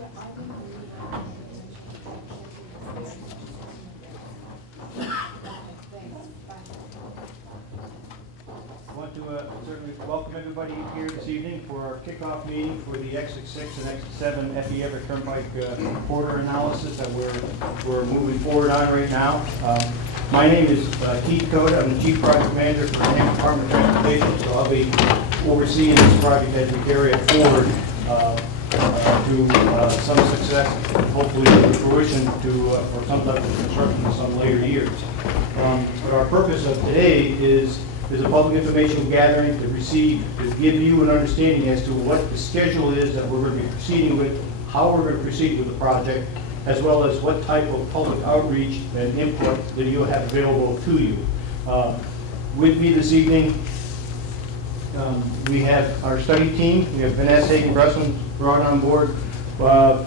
I want to certainly welcome everybody here this evening for our kickoff meeting for the Exit 6 and Exit 7 FE Everett Turnpike corridor analysis that we're moving forward on right now. My name is Keith Coda. I'm the Chief Project Manager for the Department of Transportation, so I'll be overseeing this project as we carry it forward to some success, hopefully to fruition for some type of construction in some later years. But our purpose of today is a public information gathering to give you an understanding as to what the schedule is that we're going to be proceeding with, how we're going to proceed with the project, as well as what type of public outreach and input that you'll have available to you. With me this evening, we have our study team. We have Vanessa Hagen-Bresson brought on board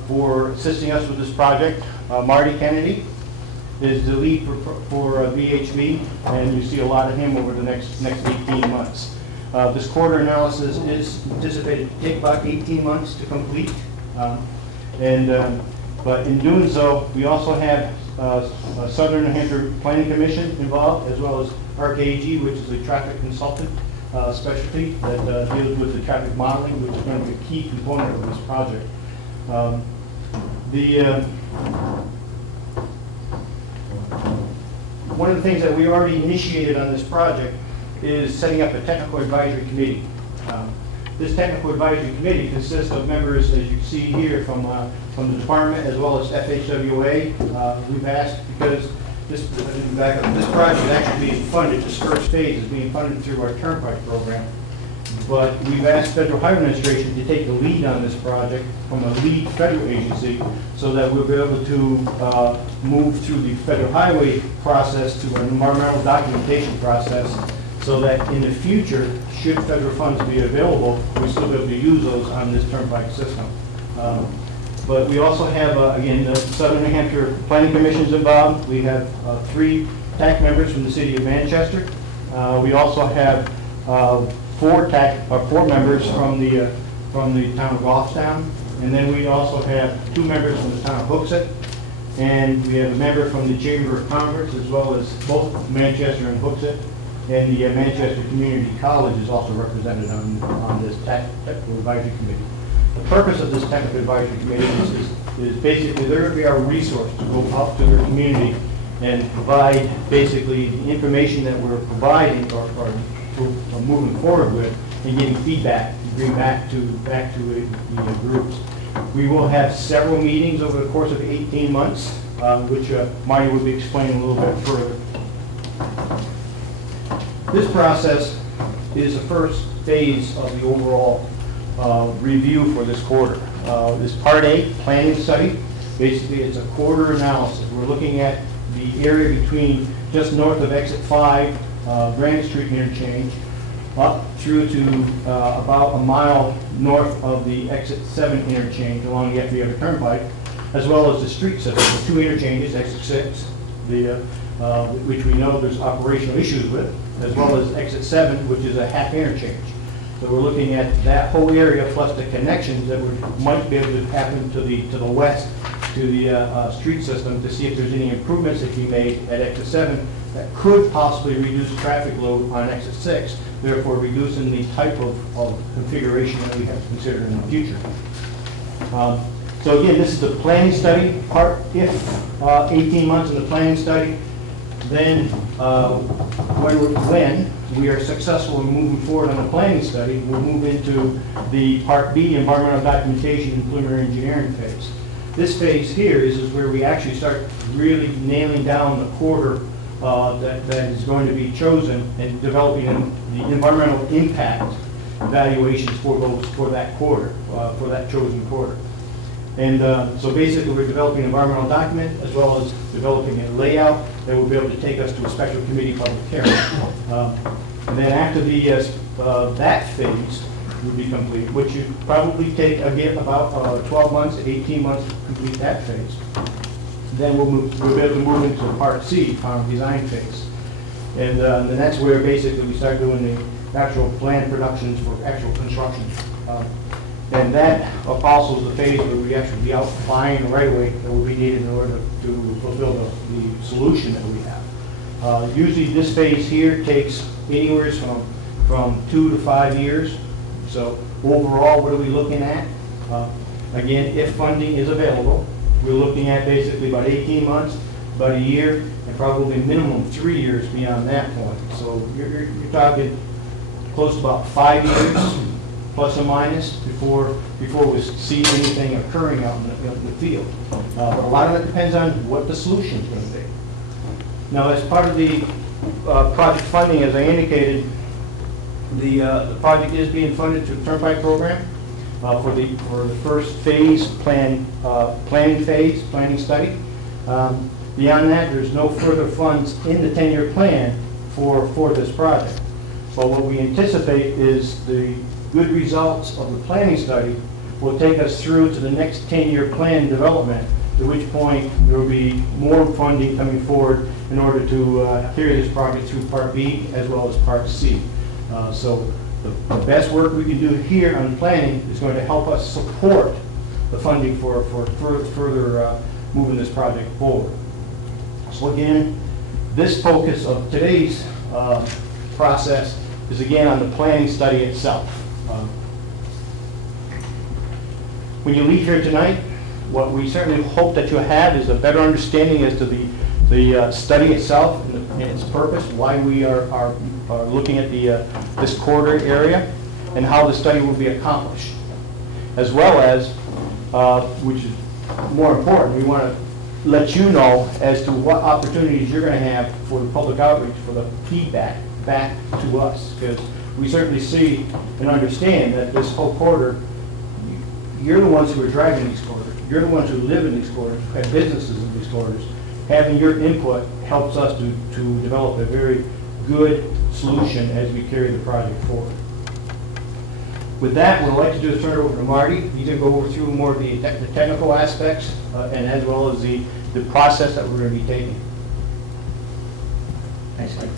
for assisting us with this project. Marty Kennedy is the lead for VHB, and you see a lot of him over the next 18 months. This corridor analysis is anticipated to take about 18 months to complete, but in doing so, we also have Southern New Hampshire Planning Commission involved, as well as RKG, which is a traffic consultant specialty that deals with the traffic modeling, which is going to be a key component of this project. One of the things that we already initiated on this project is setting up a technical advisory committee. This technical advisory committee consists of members, as you see here, from the department as well as FHWA. We've asked, because this project is actually being funded, this first phase is being funded through our Turnpike program. But we've asked Federal Highway Administration to take the lead on this project from a lead federal agency so that we'll be able to move through the federal highway process to an environmental documentation process so that in the future, should federal funds be available, we'll still be able to use those on this Turnpike system. But we also have, again, the Southern New Hampshire Planning Commission's involved. We have 3 TAC members from the city of Manchester. We also have 4 members from the town of Goffstown, and then we also have 2 members from the town of Hooksett, and we have a member from the Chamber of Commerce, as well as both Manchester and Hooksett, and the Manchester Community College is also represented on this technical advisory committee. The purpose of this technical advisory committee is basically they're going to be our resource to go out to their community and provide basically the information that we're providing or moving forward with and getting feedback to bring back to the groups. We will have several meetings over the course of 18 months, which Marty will be explaining a little bit further. This process is the first phase of the overall review for this corridor. This Part A, planning study, basically it's a corridor analysis. We're looking at the area between just north of Exit 5, Grand Street interchange, up through to about a mile north of the Exit 7 interchange along the FE Everett Turnpike, as well as the street system, the 2 interchanges, Exit 6, which we know there's operational issues with, as well as Exit 7, which is a half interchange. So we're looking at that whole area plus the connections that might be able to happen to the west to the street system to see if there's any improvements that can be made at Exit 7 that could possibly reduce traffic load on Exit 6, therefore reducing the type of configuration that we have to consider in the future. So again, this is the planning study part. If 18 months in the planning study, then when we are successful in moving forward on the planning study, we'll move into the Part B, environmental documentation and preliminary engineering phase. This phase here is where we actually start really nailing down the corridor that is going to be chosen and developing the environmental impact evaluations for that corridor, for that chosen corridor. And so basically we're developing an environmental document as well as developing a layout that will be able to take us to a special committee public hearing. And then after that phase would be complete, which should probably take again about 12 months to 18 months to complete that phase. Then we'll be able to move into Part C, final design phase. And then that's where basically we start doing the actual plan productions for actual construction. And that also is the phase where we actually be out buying the right of way that will be needed in order to fulfill the solution that we have. Usually this phase here takes anywhere from 2 to 5 years. So overall, what are we looking at? Again, if funding is available, we're looking at basically about 18 months, about a year, and probably minimum 3 years beyond that point. So you're talking close to about 5 years, plus or minus, before we see anything occurring out in the field. But a lot of it depends on what the solution is going to be. Now, as part of the project funding, as I indicated, the project is being funded through the Turnpike program for the first phase planning study. Beyond that, there's no further funds in the 10-year plan for this project. But what we anticipate is the good results of the planning study will take us through to the next 10-year plan development, at which point there will be more funding coming forward in order to carry this project through Part B as well as Part C. So the best work we can do here on planning is going to help us support the funding for further moving this project forward. So again, this focus of today's process is again on the planning study itself. When you leave here tonight, what we certainly hope that you have is a better understanding as to the study itself and its purpose, why we are looking at this corridor area, and how the study will be accomplished. As well as, which is more important, we want to let you know as to what opportunities you're going to have for the public outreach, for the feedback back to us, because we certainly see and understand that this whole corridor, you're the ones who are driving these corridors. You're the ones who live in these corridors, who have businesses in these corridors. Having your input helps us to develop a very good solution as we carry the project forward. With that, what I'd like to do is turn it over to Marty. He's going to go through more of the technical aspects and as well as the process that we're going to be taking. Thanks, Mike.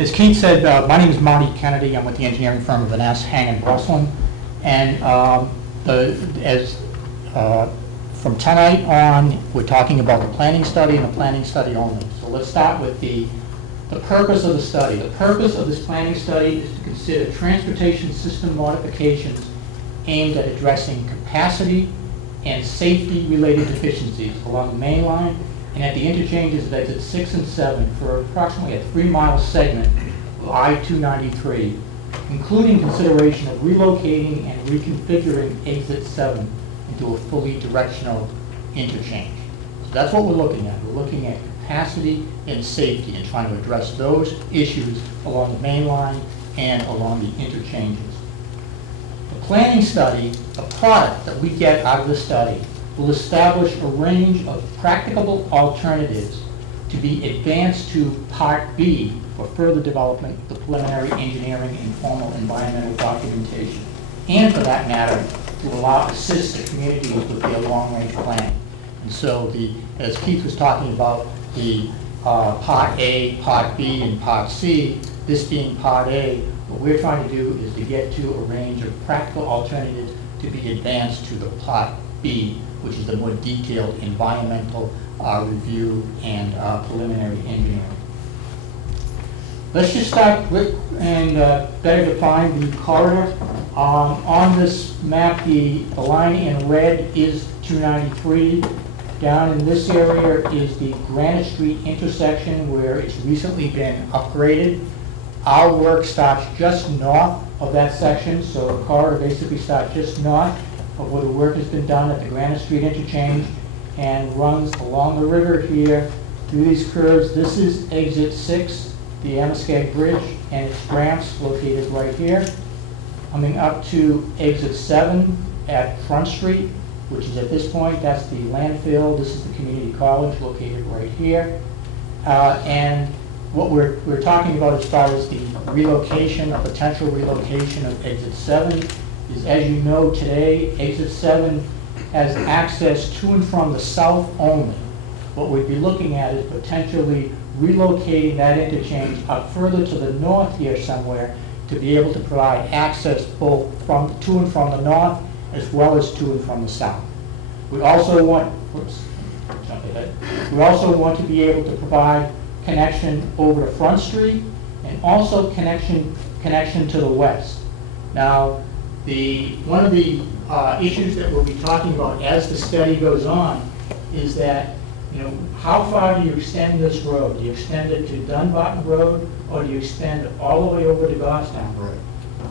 As Keith said, my name is Marty Kennedy. I'm with the engineering firm of Vaness, Hang & Brusselin. And from tonight on, we're talking about the planning study and the planning study only. So let's start with the purpose of the study. The purpose of this planning study is to consider transportation system modifications aimed at addressing capacity and safety-related deficiencies along the main line and at the interchanges of exits 6 and 7 for approximately a 3-mile segment of I-293, including consideration of relocating and reconfiguring exit 7 into a fully directional interchange. So that's what we're looking at. We're looking at capacity and safety and trying to address those issues along the main line and along the interchanges. The planning study, the product that we get out of the study, will establish a range of practicable alternatives to be advanced to Part B for further development of the preliminary engineering and formal environmental documentation, and for that matter, to assist the community with their long-range planning. And so, as Keith was talking about, the Part A, Part B, and Part C, this being Part A, what we're trying to do is to get to a range of practical alternatives to be advanced to the Part B, which is the more detailed environmental review and preliminary engineering. Let's just start with and better define the corridor. On this map, the line in red is 293. Down in this area is the Granite Street intersection where it's recently been upgraded. Our work starts just north of that section, so the corridor basically starts just north of where the work has been done at the Granite Street interchange and runs along the river here through these curves. This is exit 6, the Amoskeag Bridge, and its ramps located right here. Coming up to exit 7 at Front Street, which is at this point, that's the landfill. This is the community college located right here. And what we're talking about as far as the relocation, or potential relocation of exit 7 is, as you know today, exit 7 has access to and from the south only. What we'd be looking at is potentially relocating that interchange up further to the north here somewhere to be able to provide access both to and from the north as well as to and from the south. We also want, jump ahead. We also want to be able to provide connection over to Front Street and also connection to the west. Now, one of the issues that we'll be talking about as the study goes on is that, how far do you extend this road? Do you extend it to Dunbarton Road, or do you extend it all the way over to Goffstown Road?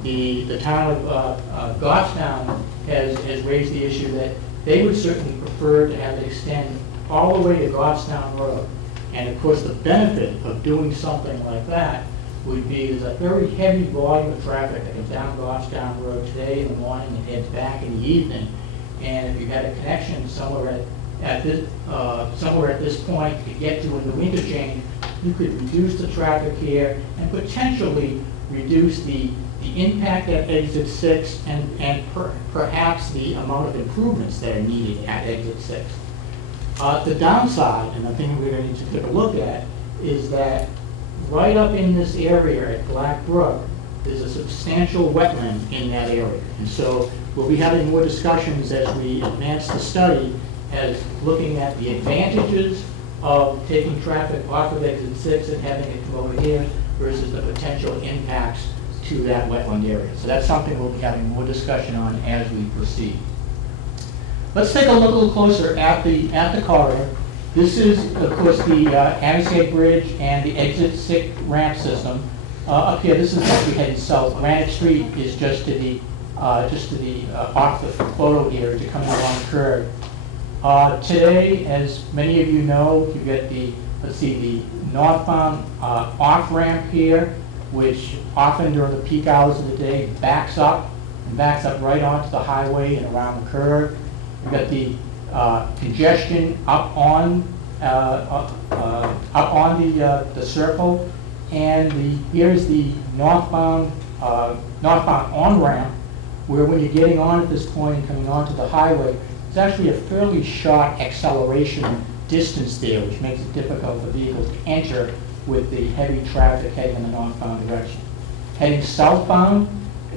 The town of Goffstown has raised the issue that they would certainly prefer to have it extend all the way to Goffstown Road. And of course, the benefit of doing something like that would be there's a very heavy volume of traffic that comes down Goffstown Road today in the morning and heads back in the evening. And if you had a connection somewhere at this point to get to in the interchange, you could reduce the traffic here and potentially reduce the impact at exit 6 and perhaps the amount of improvements that are needed at exit 6. The downside, and the thing we're going to need to take a look at, is that right up in this area at Black Brook, there's a substantial wetland in that area. And so we'll be having more discussions as we advance the study as looking at the advantages of taking traffic off of exit 6 and having it come over here versus the potential impacts to that wetland area. So that's something we'll be having more discussion on as we proceed. Let's take a look a little closer at the corridor. This is, of course, the Amherst Bridge and the exit 6 ramp system. Up here, this is actually heading south. Granite Street is just to the off the photo here to come along the curve. Today, as many of you know, you get the northbound off ramp here, which often during the peak hours of the day backs up right onto the highway and around the curve. We've got the congestion up on the circle, and here's the northbound on ramp, where when you're getting on at this point and coming onto the highway, it's actually a fairly short acceleration distance there, which makes it difficult for vehicles to enter with the heavy traffic heading in the northbound direction. Heading southbound,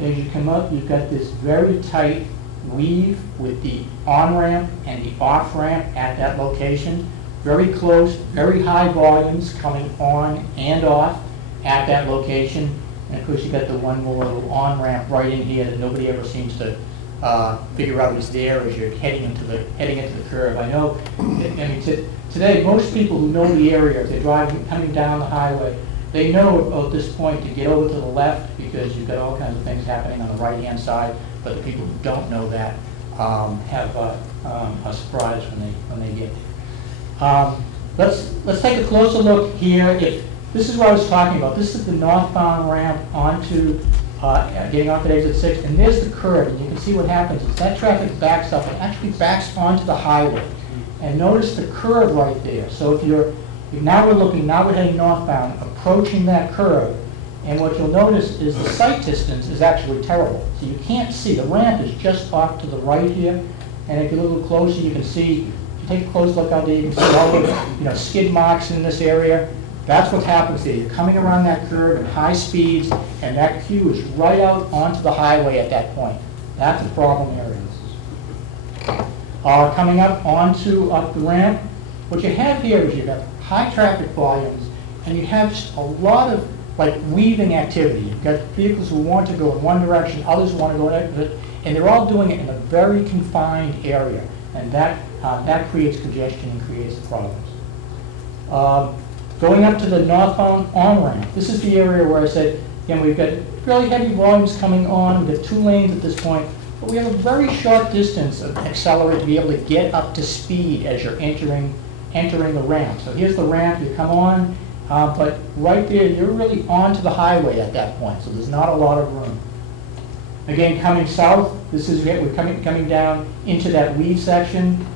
as you come up, you've got this very tight weave with the on-ramp and the off-ramp at that location. Very close, very high volumes coming on and off at that location. And of course, you've got the one more little on-ramp right in here that nobody ever seems to figure out is there as you're heading into the curve. I know, today, most people who know the area, if they're coming down the highway, they know at this point to get over to the left because you've got all kinds of things happening on the right-hand side. But the people who don't know that have a surprise when they get there. Let's take a closer look here. This is what I was talking about. This is the northbound ramp onto getting off at exit 6, and there's the curve. And you can see what happens is that traffic backs up and actually backs onto the highway. And notice the curve right there. So now we're heading northbound, approaching that curve. And what you'll notice is the sight distance is actually terrible. So you can't see. The ramp is just off to the right here. And if you're a little closer, you can see, if you take a close look out there, you can see all the skid marks in this area. That's what happens there. You're coming around that curve at high speeds, and that queue is right out onto the highway at that point. That's the problem area. Coming up the ramp, what you have here is you've got high traffic volumes, and you have just a lot of weaving activity. You've got vehicles who want to go in one direction, others want to go in another, and they're all doing it in a very confined area, and that creates congestion and creates problems. Going up to the northbound on-ramp, this is the area where I said, again, we've got fairly heavy volumes coming on. We've got 2 lanes at this point, but we have a very short distance of accelerate to be able to get up to speed as you're entering the ramp. So here's the ramp, you come on, but right there, you're really onto the highway at that point, so there's not a lot of room. Again, coming south, we're coming down into that weave section.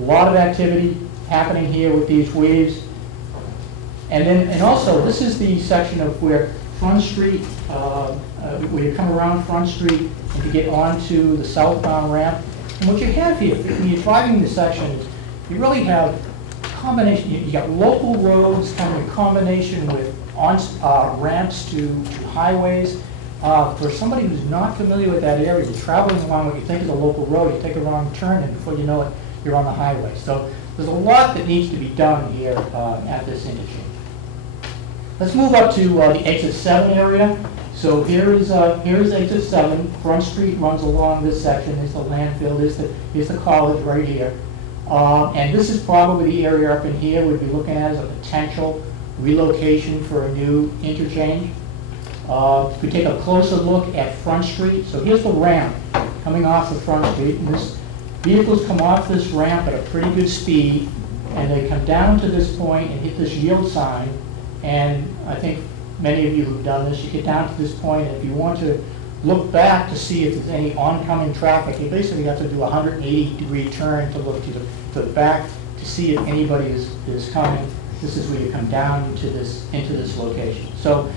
A lot of activity happening here with these weaves. And also, this is the section of where Front Street, where you come around Front Street and you get onto the southbound ramp. And what you have here, when you're driving this section, you really have combination. You got local roads coming in combination with ramps to highways. For somebody who's not familiar with that area, you're traveling along what you think is a local road, you take a wrong turn, and before you know it, you're on the highway. So there's a lot that needs to be done here at this interchange. Let's move up to the exit 7 area. So here is exit 7. Front Street runs along this section. There's the landfill. Here's the college right here. And this is probably the area up in here we'd be looking at as a potential relocation for a new interchange. If we take a closer look at Front Street, so here's the ramp coming off of Front Street, and vehicles come off this ramp at a pretty good speed, and they come down to this point and hit this yield sign, and I think many of you who've done this, you get down to this point, and if you want to look back to see if there's any oncoming traffic, you basically have to do a 180-degree turn to look to the back to see if anybody is coming. This is where you come down into this location. So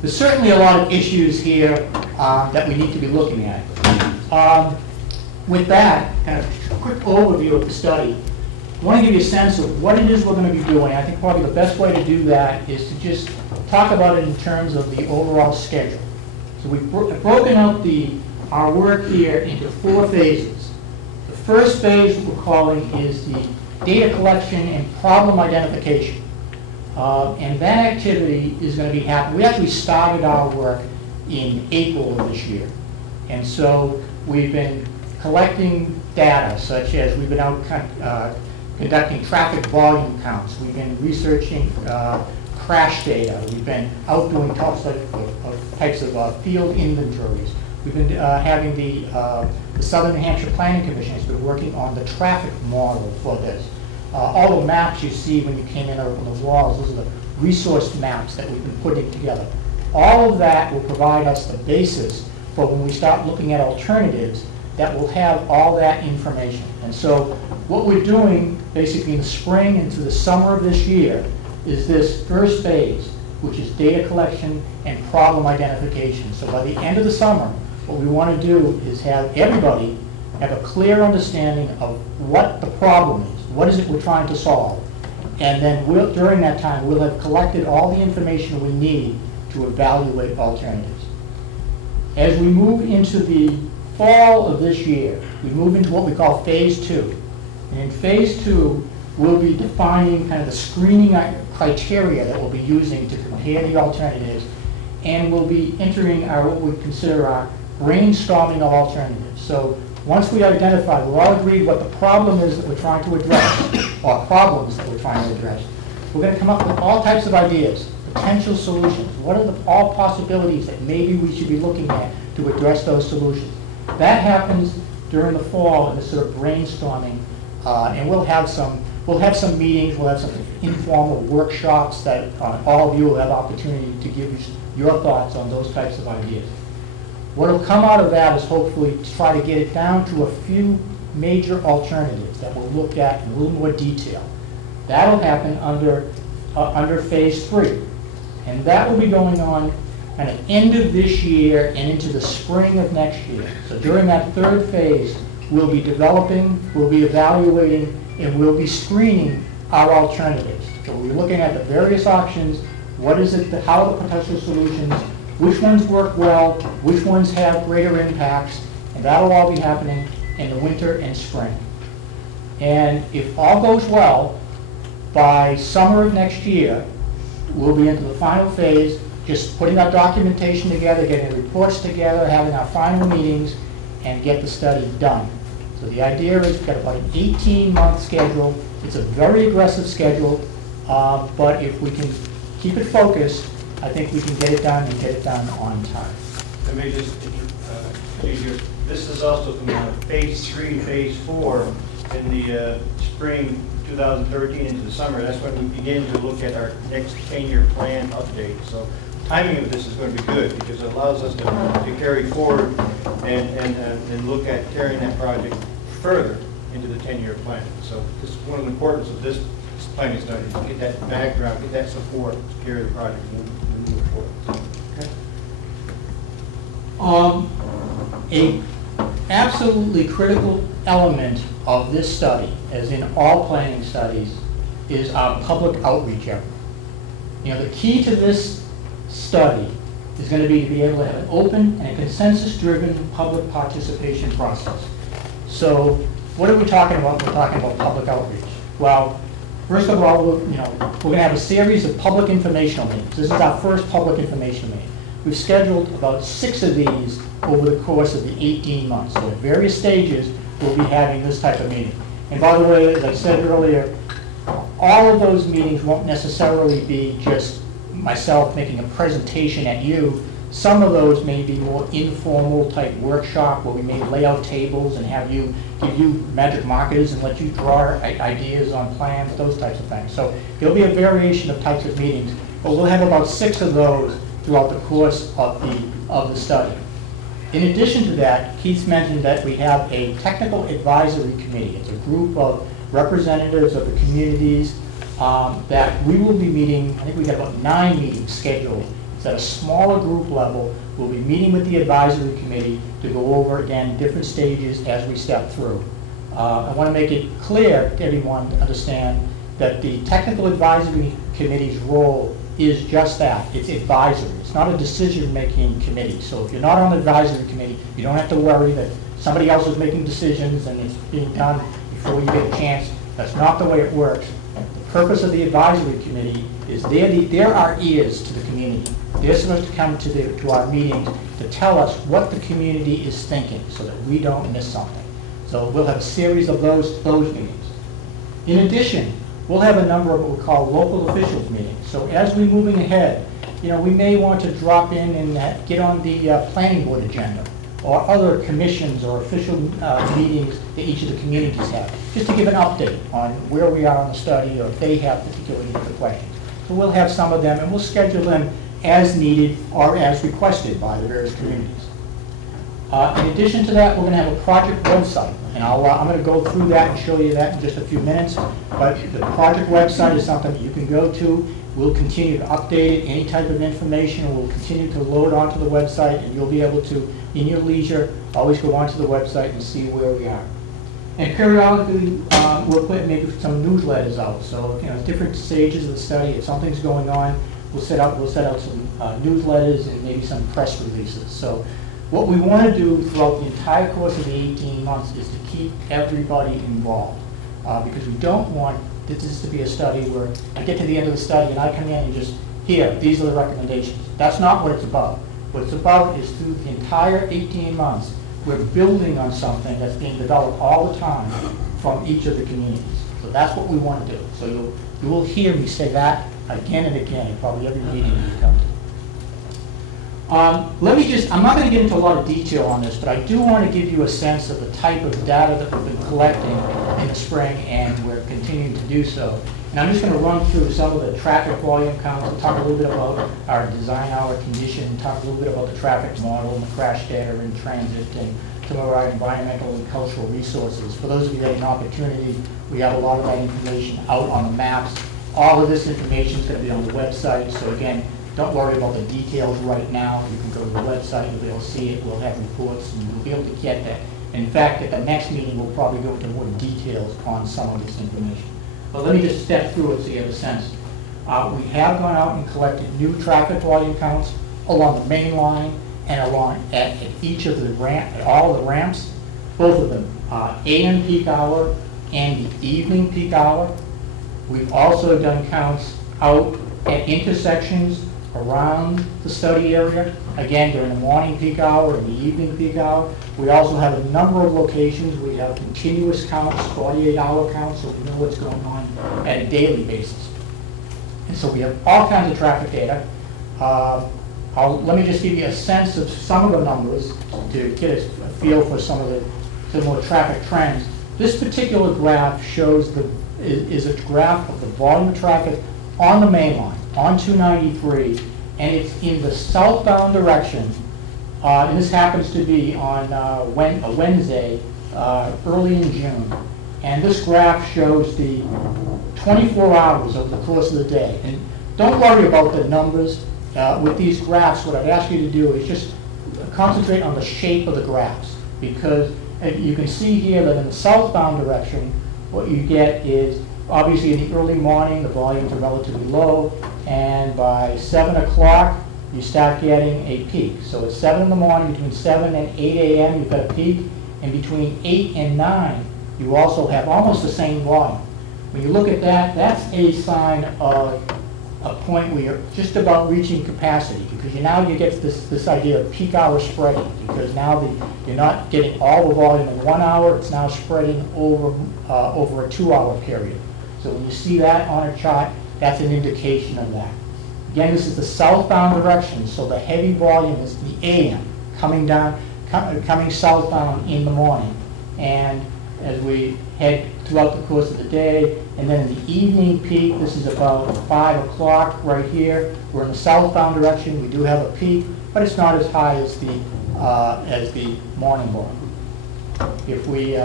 there's certainly a lot of issues here that we need to be looking at. With that, kind of a quick overview of the study, I want to give you a sense of what it is we're going to be doing. I think probably the best way to do that is to just talk about it in terms of the overall schedule. So we've broken up our work here into 4 phases. The first phase we're calling is the data collection and problem identification. And that activity is going to be happening. We actually started our work in April of this year. And so we've been collecting data, such as we've been out conducting traffic volume counts. We've been researching crash data. We've been out doing types of field inventories. We've been having the Southern New Hampshire Planning Commission has been working on the traffic model for this. All the maps you see when you came in over the walls, those are the resource maps that we've been putting together. All of that will provide us the basis for when we start looking at alternatives that will have all that information. And so what we're doing basically in the spring and through the summer of this year is this first phase, which is data collection and problem identification. So by the end of the summer, what we want to do is have everybody have a clear understanding of what the problem is, what is it we're trying to solve, and then during that time we'll have collected all the information we need to evaluate alternatives. As we move into the fall of this year, we move into what we call phase 2. And in phase 2, we'll be defining kind of the screening criteria that we'll be using to compare the alternatives, and we'll be entering what we consider our brainstorming of alternatives. So once we identify, we're all agreed what the problem is that we're trying to address, or problems that we're trying to address. We're going to come up with all types of ideas, potential solutions. What are all possibilities that maybe we should be looking at to address those solutions? That happens during the fall in this sort of brainstorming, and we'll have some meetings, we'll have some informal workshops that all of you will have opportunity to give you your thoughts on those types of ideas. What will come out of that is hopefully to try to get it down to a few major alternatives that we'll look at in a little more detail. That will happen under phase 3. And that will be going on kind of end of this year and into the spring of next year. So during that third phase, we'll be developing, we'll be evaluating, and we'll be screening our alternatives. So we'll be looking at the various options, how are the potential solutions, which ones work well, which ones have greater impacts, and that'll all be happening in the winter and spring. And if all goes well, by summer of next year, we'll be into the final phase, just putting our documentation together, getting the reports together, having our final meetings, and get the study done. So the idea is we've got about an 18-month schedule. It's a very aggressive schedule, but if we can keep it focused, I think we can get it done and get it done on time. Let me just use your, this is also from phase 3, phase 4 in the spring 2013 into the summer. That's when we begin to look at our next 10-year plan update. So timing of this is going to be good because it allows us to carry forward and look at carrying that project further into the 10-year plan. So this is one of the importance of this planning study, to get that background, get that support to carry the project moving forward. Okay. A absolutely critical element of this study, as in all planning studies, is our public outreach effort. You know, the key to this study is going to be able to have an open and a consensus-driven public participation process. So what are we talking about? We're talking about public outreach. Well, first of all, we're going to have a series of public informational meetings. This is our first public information meeting. We've scheduled about 6 of these over the course of the 18 months. So at various stages, we'll be having this type of meeting. And by the way, as I said earlier, all of those meetings won't necessarily be just myself making a presentation at you. Some of those may be more informal type workshop where we may lay out tables and have you give you magic markers and let you draw ideas on plans, those types of things. So there'll be a variation of types of meetings, but we'll have about 6 of those throughout the course of the study. In addition to that, Keith's mentioned that we have a technical advisory committee. It's a group of representatives of the communities that we will be meeting. I think we got about 9 meetings scheduled. It's at a smaller group level. We'll be meeting with the advisory committee to go over, again, different stages as we step through. I want to make it clear to everyone to understand that the technical advisory committee's role is just that. It's advisory. It's not a decision-making committee. So if you're not on the advisory committee, you don't have to worry that somebody else is making decisions and it's being done before you get a chance. That's not the way it works. The purpose of the advisory committee is they're our ears to the community. They're supposed to come to our meetings to tell us what the community is thinking so that we don't miss something. So we'll have a series of those meetings. In addition, we'll have a number of what we call local officials meetings. So as we're moving ahead, we may want to drop in and get on the planning board agenda or other commissions or official meetings that each of the communities have, just to give an update on where we are on the study or if they have particular questions. So we'll have some of them, and we'll schedule them as needed or as requested by the various communities. In addition to that, we're going to have a project website, and I'm going to go through that and show you that in just a few minutes. But the project website is something that you can go to. We'll continue to update it. Any type of information will continue to load onto the website, and you'll be able to, in your leisure, always go onto the website and see where we are. And periodically, we'll put maybe some newsletters out. So, different stages of the study, if something's going on, we'll set out some newsletters and maybe some press releases. So what we want to do throughout the entire course of the 18 months is to keep everybody involved. Because we don't want this to be a study where I get to the end of the study and I come in and just, here, these are the recommendations. That's not what it's about. What it's about is through the entire 18 months, we're building on something that's being developed all the time from each of the communities. So that's what we want to do. So you will hear me say that again and again in probably every meeting you come to. I'm not going to get into a lot of detail on this, but I do want to give you a sense of the type of data that we've been collecting in the spring, and we're continuing to do so. And I'm just going to run through some of the traffic volume counts. We'll talk a little bit about our design hour condition, talk a little bit about the traffic model and the crash data in transit, and some of our environmental and cultural resources. For those of you that have an opportunity, we have a lot of that information out on the maps. All of this information is going to be on the website. So again, don't worry about the details right now. You can go to the website, you'll be able to see it. We'll have reports, and you'll be able to get that. In fact, at the next meeting, we'll probably go into more details on some of this information. But let me just step through it so you have a sense. We have gone out and collected new traffic volume counts along the main line and along at each of the all the ramps, both of them, AM peak hour and the evening peak hour. We've also done counts out at intersections around the study area, again during the morning peak hour and the evening peak hour. We also have a number of locations. We have continuous counts, 48-hour counts, so we know what's going on at a daily basis. And so we have all kinds of traffic data. Let me just give you a sense of some of the numbers to get a feel for some of the more traffic trends. This particular graph shows is a graph of the volume of traffic on the main line, on 293, and it's in the southbound direction. And this happens to be on a Wednesday, early in June. And this graph shows the 24 hours over the course of the day. And don't worry about the numbers. With these graphs, what I'd ask you to do is just concentrate on the shape of the graphs. Because you can see here that in the southbound direction, what you get is, obviously in the early morning, the volumes are relatively low. And by 7 o'clock, you start getting a peak. So at 7 in the morning, between 7 and 8 a.m., you've got a peak, and between 8 and 9, you also have almost the same volume. When you look at that, that's a sign of a point where you're just about reaching capacity, because you get this idea of peak hour spreading, because now you're not getting all the volume in 1 hour, it's now spreading over a 2-hour period. So when you see that on a chart, that's an indication of that. Again, this is the southbound direction, so the heavy volume is the AM coming southbound in the morning. And as we head throughout the course of the day, and then in the evening peak, this is about 5 o'clock right here. We're in the southbound direction. We do have a peak, but it's not as high as the morning volume. If we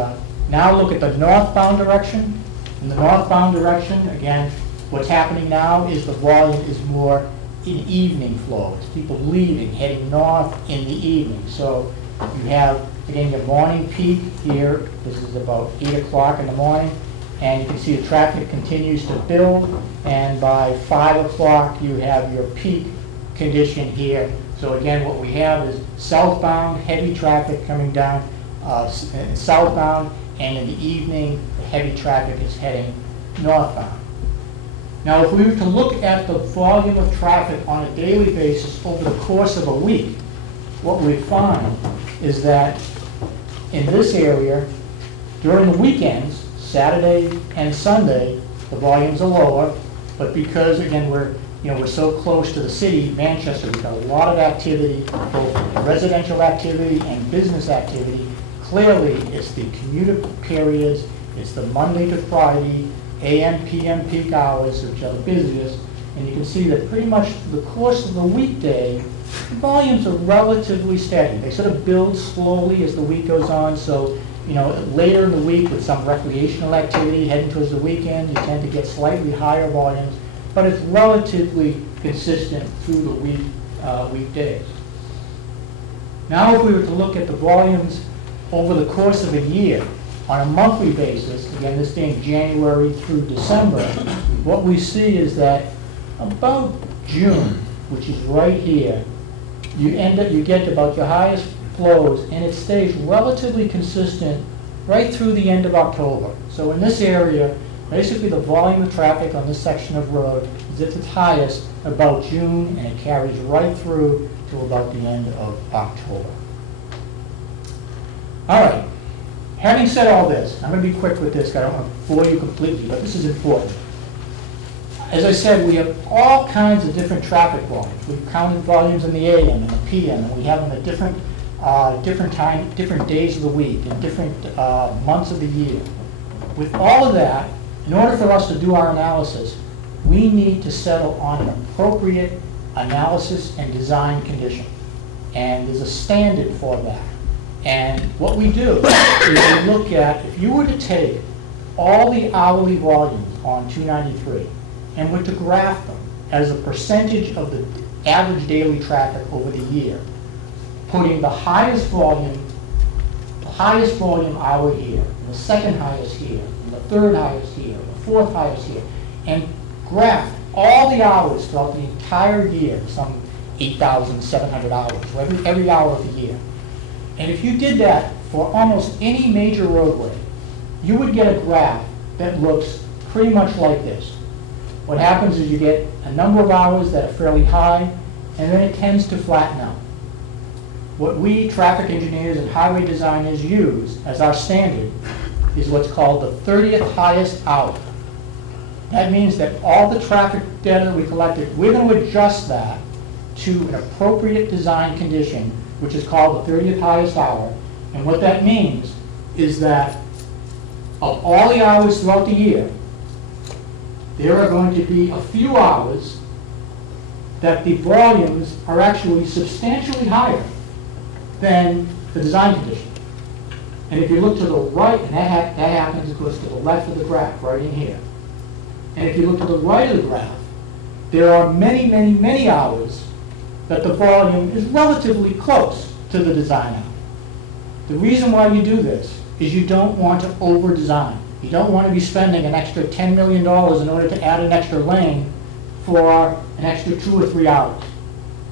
now look at the northbound direction, in the northbound direction, again, what's happening now is the volume is more in evening flow. It's people leaving, heading north in the evening. So you have, again, your morning peak here. This is about 8 o'clock in the morning. And you can see the traffic continues to build. And by 5 o'clock, you have your peak condition here. So again, what we have is southbound, heavy traffic coming down southbound. And in the evening, the heavy traffic is heading northbound. Now, if we were to look at the volume of traffic on a daily basis over the course of a week, what we find is that in this area, during the weekends, Saturday and Sunday, the volumes are lower, but because, again, we're so close to the city, Manchester, we've got a lot of activity, both residential activity and business activity. Clearly, it's the commuter periods, it's the Monday to Friday, AM, PM peak hours, which are the busiest, and you can see that pretty much the course of the weekday, the volumes are relatively steady. They sort of build slowly as the week goes on, so later in the week with some recreational activity heading towards the weekend, you tend to get slightly higher volumes, but it's relatively consistent through the weekdays. Now if we were to look at the volumes over the course of a year, on a monthly basis, again this being January through December, what we see is that about June, which is right here, you get about your highest flows, and it stays relatively consistent right through the end of October. So in this area, basically the volume of traffic on this section of road is at its highest about June, and it carries right through to about the end of October. All right. Having said all this, I'm going to be quick with this, because I don't want to bore you completely, but this is important. As I said, we have all kinds of different traffic volumes. We've counted volumes in the AM and the PM, and we have them at different days of the week, and different months of the year. With all of that, in order for us to do our analysis, we need to settle on an appropriate analysis and design condition. And there's a standard for that. And what we do is we look at, if you were to take all the hourly volumes on 293 and were to graph them as a percentage of the average daily traffic over the year, putting the highest volume hour here, and the second highest here, and the third highest here, and the fourth highest here, and graph all the hours throughout the entire year, some 8,700 hours, every hour of the year. And if you did that for almost any major roadway, you would get a graph that looks pretty much like this. What happens is you get a number of hours that are fairly high, and then it tends to flatten out. What we traffic engineers and highway designers use as our standard is what's called the 30th highest hour. That means that all the traffic data that we collected, we're going to adjust that to an appropriate design condition, which is called the 30th highest hour. And what that means is that of all the hours throughout the year, there are going to be a few hours that the volumes are actually substantially higher than the design condition. And if you look to the right, and that happens, of course, to the left of the graph, right in here. And if you look to the right of the graph, there are many, many, many hours that the volume is relatively close to the design hour. The reason why you do this is you don't want to over-design. You don't want to be spending an extra $10 million in order to add an extra lane for an extra 2 or 3 hours.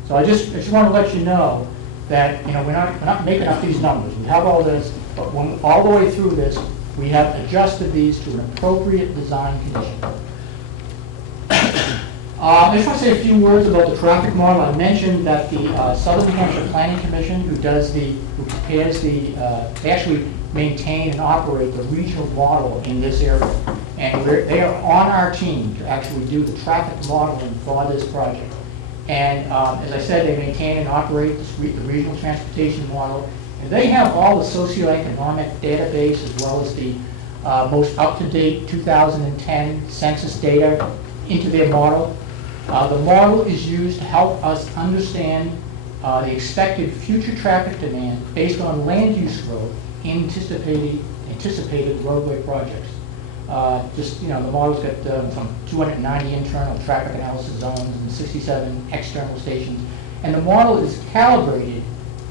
So I just want to let you know that, we're not making up these numbers. We have all this, but when, all the way through this, we have adjusted these to an appropriate design condition. I just want to say a few words about the traffic model. I mentioned that the Southern New Hampshire Planning Commission, who prepares they actually maintain and operate the regional model in this area. And they are on our team to actually do the traffic modeling for this project. And as I said, they maintain and operate the regional transportation model. And they have all the socioeconomic database as well as the most up-to-date 2010 census data into their model. The model is used to help us understand the expected future traffic demand based on land use growth in anticipated roadway projects. The model's got some 290 internal traffic analysis zones and 67 external stations. And the model is calibrated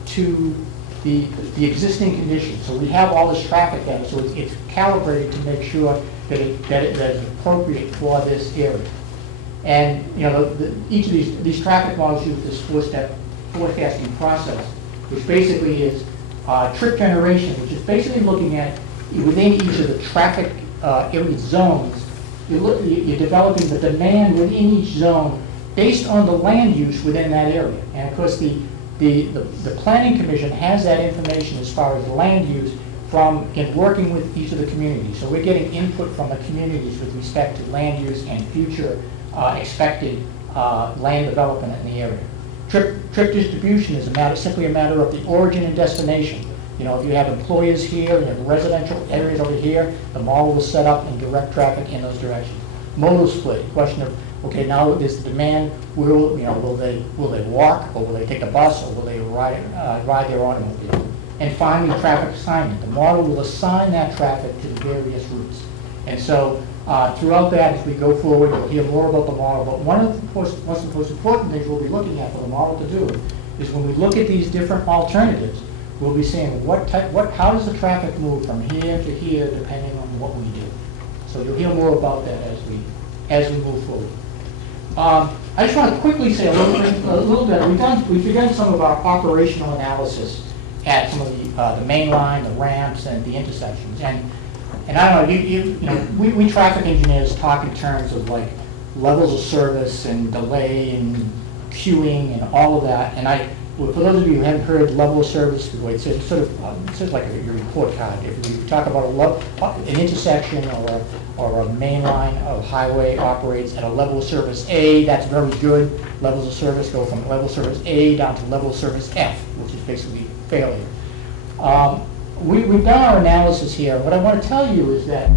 to the existing conditions. So we have all this traffic data, so it's calibrated to make sure that it's appropriate for this area. And each of these traffic models use this four-step forecasting process, which basically is trip generation, which is basically looking at within each of the traffic area zones. You're developing the demand within each zone based on the land use within that area. And of course, the Planning Commission has that information as far as land use from working with each of the communities. So we're getting input from the communities with respect to land use and future expected land development in the area. Trip distribution is simply a matter of the origin and destination. If you have employers here and you have residential areas over here, the model will set up and direct traffic in those directions. Modal split, question of, okay, now there's the demand, will they walk, or will they take a bus, or will they ride their automobile? And finally, traffic assignment. The model will assign that traffic to the various routes. And so throughout that, as we go forward, you'll hear more about the model. But one of the most important things we'll be looking at for the model to do is when we look at these different alternatives, we'll be saying how does the traffic move from here to here depending on what we do. So you'll hear more about that as we move forward. I just want to quickly say a little bit. We've begun some of our operational analysis at some of the main line, the ramps, and the intersections. And I don't know, we traffic engineers talk in terms of like levels of service and delay and queuing and all of that. And for those of you who haven't heard level of service, it's sort of like your report card. If you talk about an intersection or a main line of highway operates at a level of service A, that's very good. Levels of service go from level of service A down to level of service F, which is basically failure. We've done our analysis here. What I want to tell you is that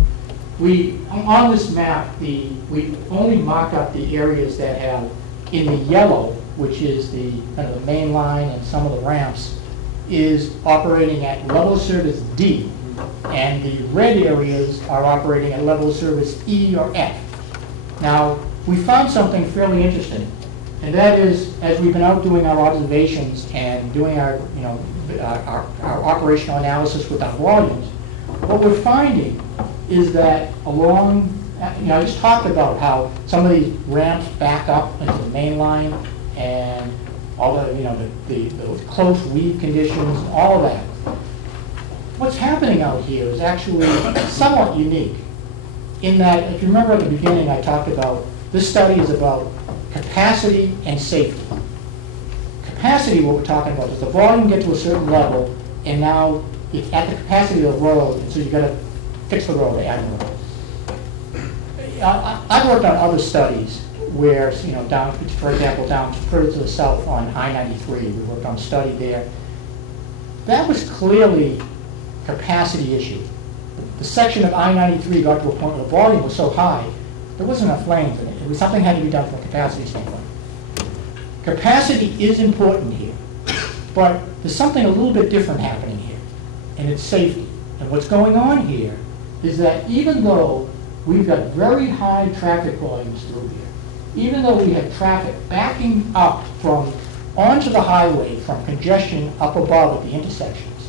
on this map, we only marked up the areas that have, in the yellow, which is the kind of the main line and some of the ramps, is operating at level of service D. And the red areas are operating at level of service E or F. Now, we found something fairly interesting. And that is, as we've been out doing our observations and doing our operational analysis with our volumes, what we're finding is that I just talked about how some of these ramps back up into the main line and all the close weave conditions, all of that. What's happening out here is actually somewhat unique in that, if you remember at the beginning, I talked about this study is about capacity and safety. Capacity, what we're talking about, is the volume get to a certain level, and now it's at the capacity of the road, and so you've got to fix the road, add the road. I've worked on other studies where, for example, down further to the south on I-93, we worked on a study there. That was clearly a capacity issue. The section of I-93 got to a point where the volume was so high, there wasn't enough lanes in it. Something had to be done from a capacity standpoint. Capacity is important here, but there's something a little bit different happening here, and it's safety. And what's going on here is that even though we've got very high traffic volumes through here, even though we have traffic backing up onto the highway from congestion up above at the intersections,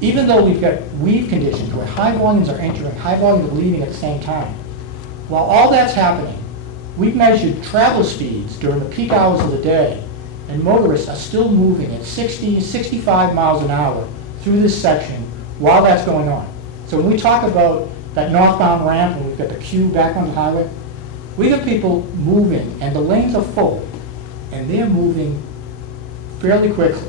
even though we've got weave conditions where high volumes are entering, high volumes are leaving at the same time, while all that's happening, we've measured travel speeds during the peak hours of the day, and motorists are still moving at 60, 65 miles an hour through this section while that's going on. So when we talk about that northbound ramp, and we've got the queue back on the highway, we got people moving, and the lanes are full, and they're moving fairly quickly.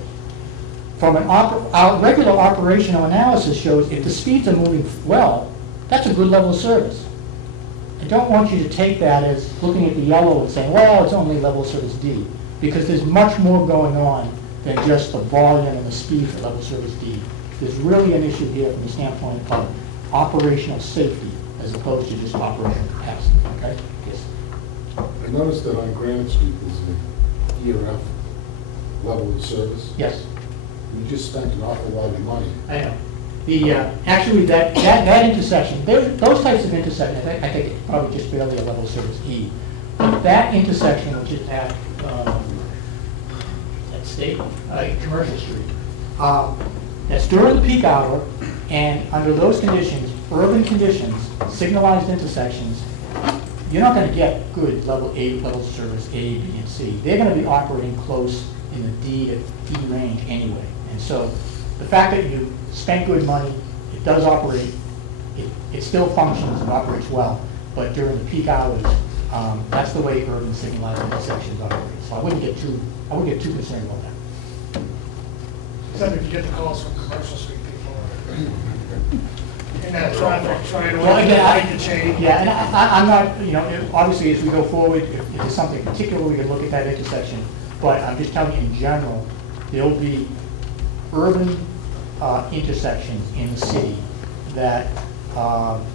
From our regular operational analysis shows if the speeds are moving well, that's a good level of service. I don't want you to take that as looking at the yellow and saying, well, it's only level of service D, because there's much more going on than just the volume and the speed for level of service D. There's really an issue here from the standpoint of operational safety as opposed to just operational capacity, okay? Yes. I noticed that on Granite Street there's an ERF level of service. Yes. You just spent an awful lot of money. I know. Actually, that intersection, those types of intersections, I think it's probably just barely a level of service E. But that intersection, which is at State, Commercial Street, that's during the peak hour, and under those conditions, urban conditions, signalized intersections, you're not going to get good level A level service A, B, and C. They're going to be operating close in the D to E range anyway. And so the fact that you spent good money, it does operate, it still functions and operates well, but during the peak hours, that's the way urban signalized intersections operate. So I wouldn't get too concerned about that. Except if you get the calls from Commercial Street people in that traffic trying to make the change. Yeah, and I'm not, obviously as we go forward, if there's something particular, we can look at that intersection. But I'm just telling you in general, there'll be urban intersections in the city that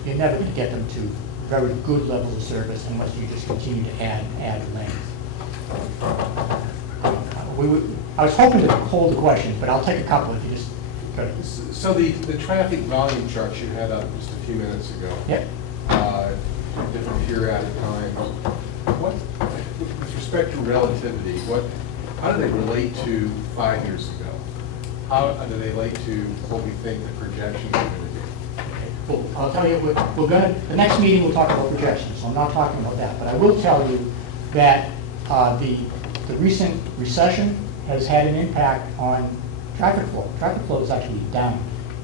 you're never going to get them to very good levels of service unless you just continue to add lanes. I was hoping to hold the questions, but I'll take a couple if you just go. So the traffic volume charts you had up just a few minutes ago. Yep. Different periodic times. What, with respect to relativity, how do they relate to 5 years ago? How do they relate to what we think the projections are going to be? Well, I'll tell you, the next meeting we'll talk about projections, so I'm not talking about that. But I will tell you that the recent recession has had an impact on traffic flow. Traffic flow is actually down.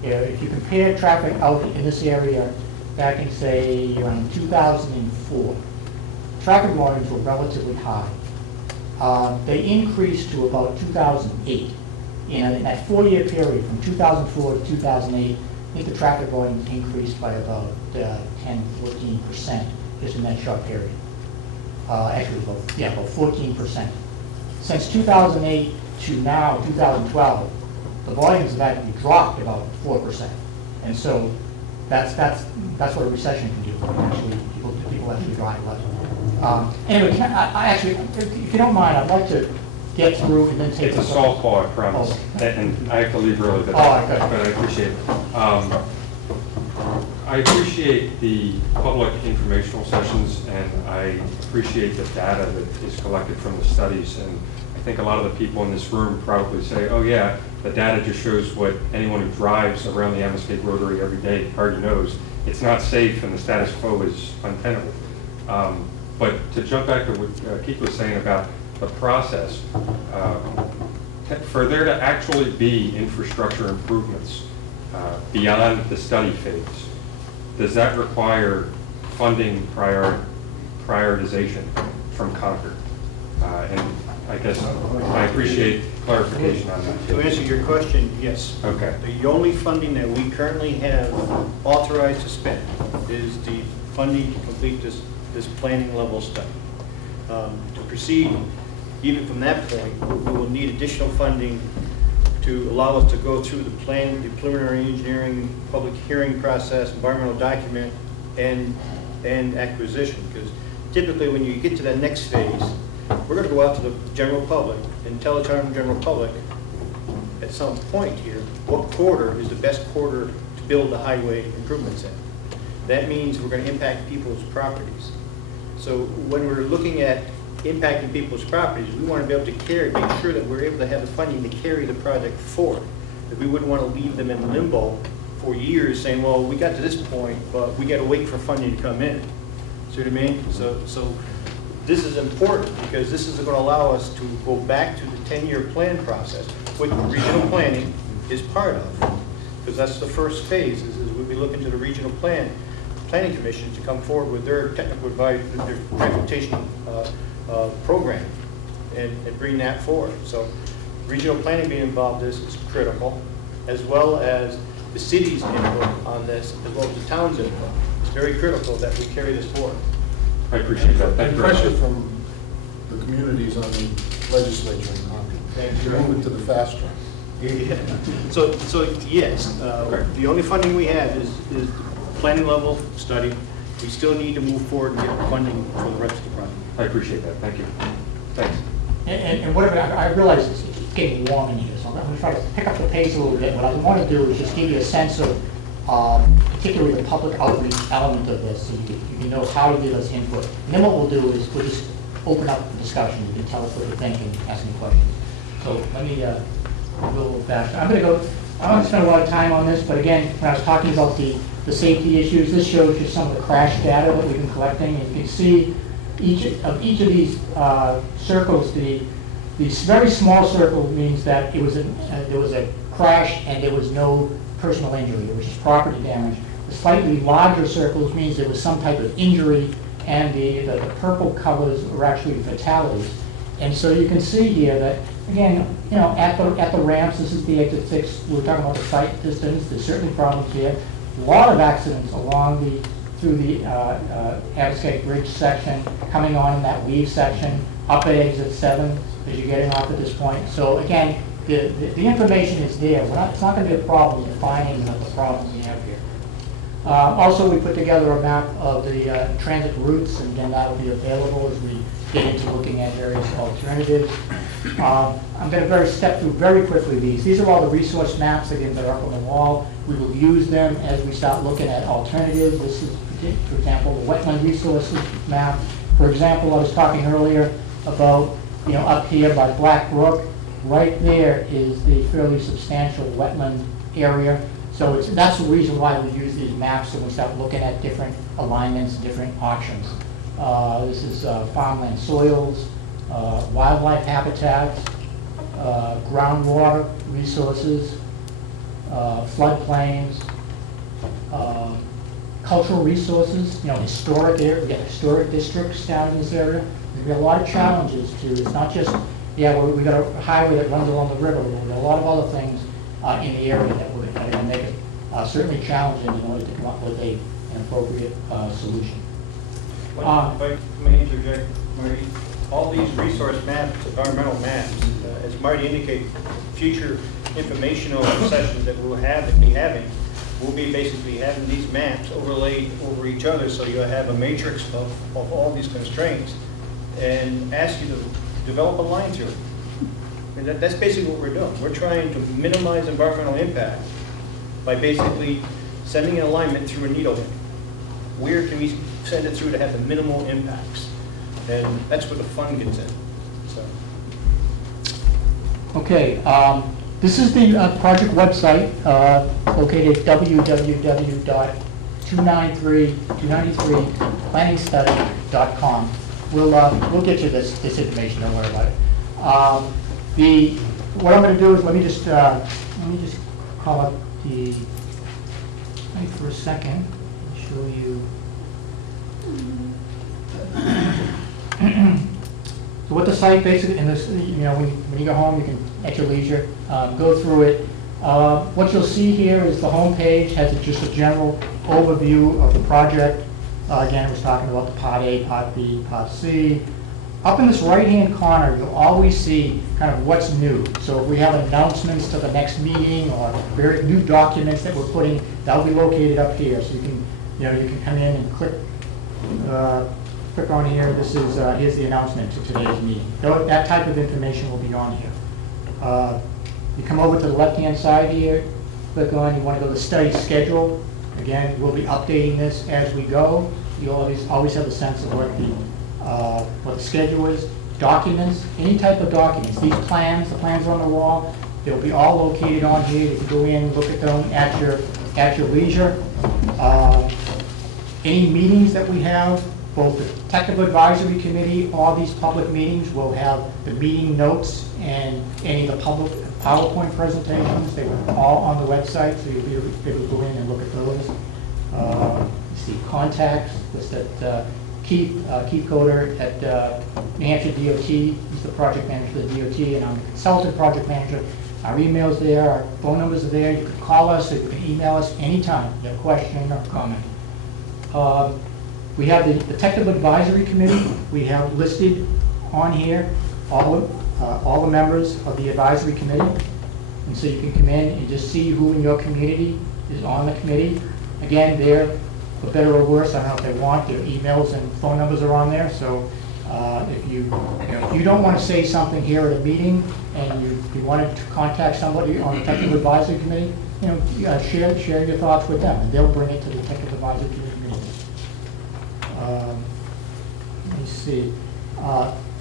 If you compare traffic out in this area back in, say, around 2004, traffic volumes were relatively high. They increased to about 2008. In that 4-year period, from 2004 to 2008, I think the traffic volume increased by about 10–14% just in that short period. Actually, about 14%. Since 2008 to now, 2012, the volumes have actually dropped about 4%. And so that's what a recession can do. Actually, people actually drive less. Anyway, I actually, if you don't mind, I'd like to get through and then take. It's a softball, I promise. And I have to leave early, but I appreciate it. I appreciate the public informational sessions, and I appreciate the data that is collected from the studies. And I think a lot of the people in this room probably say, oh yeah, the data just shows what anyone who drives around the Amoscape Rotary every day already knows. It's not safe and the status quo is untenable. But to jump back to what Keith was saying about the process, for there to actually be infrastructure improvements beyond the study phase, does that require funding prioritization from Concord? And I guess I appreciate clarification on that. To answer your question, yes. Okay. The only funding that we currently have authorized to spend is the funding to complete this planning level study. To proceed, even from that point, we will need additional funding to allow us to go through the preliminary engineering, public hearing process, environmental document, and acquisition. Because typically when you get to that next phase, we're going to go out to the general public and tell the general public at some point here what corridor is the best corridor to build the highway improvements in. That means we're going to impact people's properties. So when we're looking at impacting people's properties, we want to be able to make sure that we're able to have the funding to carry the project forward. That we wouldn't want to leave them in limbo for years saying, well, we got to this point, but we got to wait for funding to come in. See what I mean? So this is important because this is going to allow us to go back to the 10-year plan process, which regional planning is part of. Because that's the first phase, is we'll be looking to the regional planning commission to come forward with their technical advice, their transportation program, and bring that forward. So regional planning being involved in this is critical, as well as the city's input on this, as well as the town's input. It's very critical that we carry this forward. I appreciate that. Thank And you very pressure much. from the communities on the legislature and Congress. You're moving to the fast track. Yeah. So yes, Okay. the only funding we have is the planning level study. We still need to move forward and get funding for the rest of the project. I appreciate that. Thank you. Thanks. And whatever, I realize it's getting warm in here, so I'm going to try to pick up the pace a little bit. What I want to do is just give you a sense of particularly the public outreach element of this, so you can know how to give us input. And then what we'll do is we'll just open up the discussion. You can tell us what you think and ask me questions. So let me go a little faster. I don't want to spend a lot of time on this, but again, when I was talking about the safety issues, this shows you some of the crash data that we've been collecting. And you can see each of these circles, the very small circle means that it was there was a crash and there was no personal injury. It was just property damage. The slightly larger circles means there was some type of injury, and the purple colors were actually fatalities. And so you can see here that, again, you know, at the ramps, this is the exit 6. We're talking about the sight distance. There's certainly problems here. A lot of accidents through the Abscate Bridge section, coming on in that weave section, up at exit 7 as you're getting off at this point. So again, the information is there. It's not going to be a problem defining the problem we have here. Also, we put together a map of the transit routes, and again, that will be available as we get into looking at various alternatives. I'm going to step through very quickly these. These are all the resource maps, again, that are up on the wall. We will use them as we start looking at alternatives. This is, for example, the wetland resources map. For example, I was talking earlier about, you know, up here by Black Brook. Right there is the fairly substantial wetland area. So that's the reason why we use these maps and we start looking at different alignments, different options. This is farmland soils, wildlife habitats, groundwater resources, floodplains, cultural resources, you know, historic area. We got historic districts down in this area. There's a lot of challenges too. It's not just, yeah, well, we got a highway that runs along the river. We've got a lot of other things in the area that we're going to make it certainly challenging in order to come up with an appropriate solution. If I may interject, Marty, all these resource maps, environmental maps, as Marty indicated, future informational sessions that we'll be having, we'll be basically having these maps overlaid over each other, so you'll have a matrix of all these constraints, and ask you to develop a line through it. And that's basically what we're doing. We're trying to minimize environmental impact by basically sending an alignment through a needle. Where can we send it through to have the minimal impacts? And that's where the fun gets in. So. Okay, this is the project website located at www.293planningstudy.com. We'll get you this information. Don't worry about it. What I'm going to do is let me just call up the. Wait for a second. Show you. So what the site basically, and this, you know, when you go home, you can at your leisure go through it. What you'll see here is the home page has just a general overview of the project. Again, it was talking about the Part A, Part B, Part C. Up in this right-hand corner, you'll always see kind of what's new. So if we have announcements to the next meeting or very new documents that we're putting, that'll be located up here. So you can, you know, you can come in and click on here. This is here's the announcement to today's meeting. That type of information will be on here. You come over to the left-hand side here, click on. You want to go to study schedule. Again, we'll be updating this as we go. You always have a sense of what the schedule is. Documents, any type of documents. These plans, the plans on the wall, they'll be all located on here. You can go in, look at them at your leisure. Any meetings that we have, both the technical advisory committee, all these public meetings will have the meeting notes and any of the public PowerPoint presentations. They were all on the website, so you'll be able to go in and look at those. You see contacts, listed Keith Coder at New Hampshire DOT. He's the project manager for the DOT, and I'm the consultant project manager. Our email's there, our phone numbers are there. You can call us or you can email us anytime you have a question or comment. We have the technical advisory committee. We have listed on here all the members of the advisory committee. And so you can come in and just see who in your community is on the committee. Again, they're, for better or worse, I don't know if they want, their emails and phone numbers are on there. So if you don't want to say something here at a meeting and you wanted to contact somebody on the technical advisory committee, share your thoughts with them, and they'll bring it to the technical advisory committee. Let me see.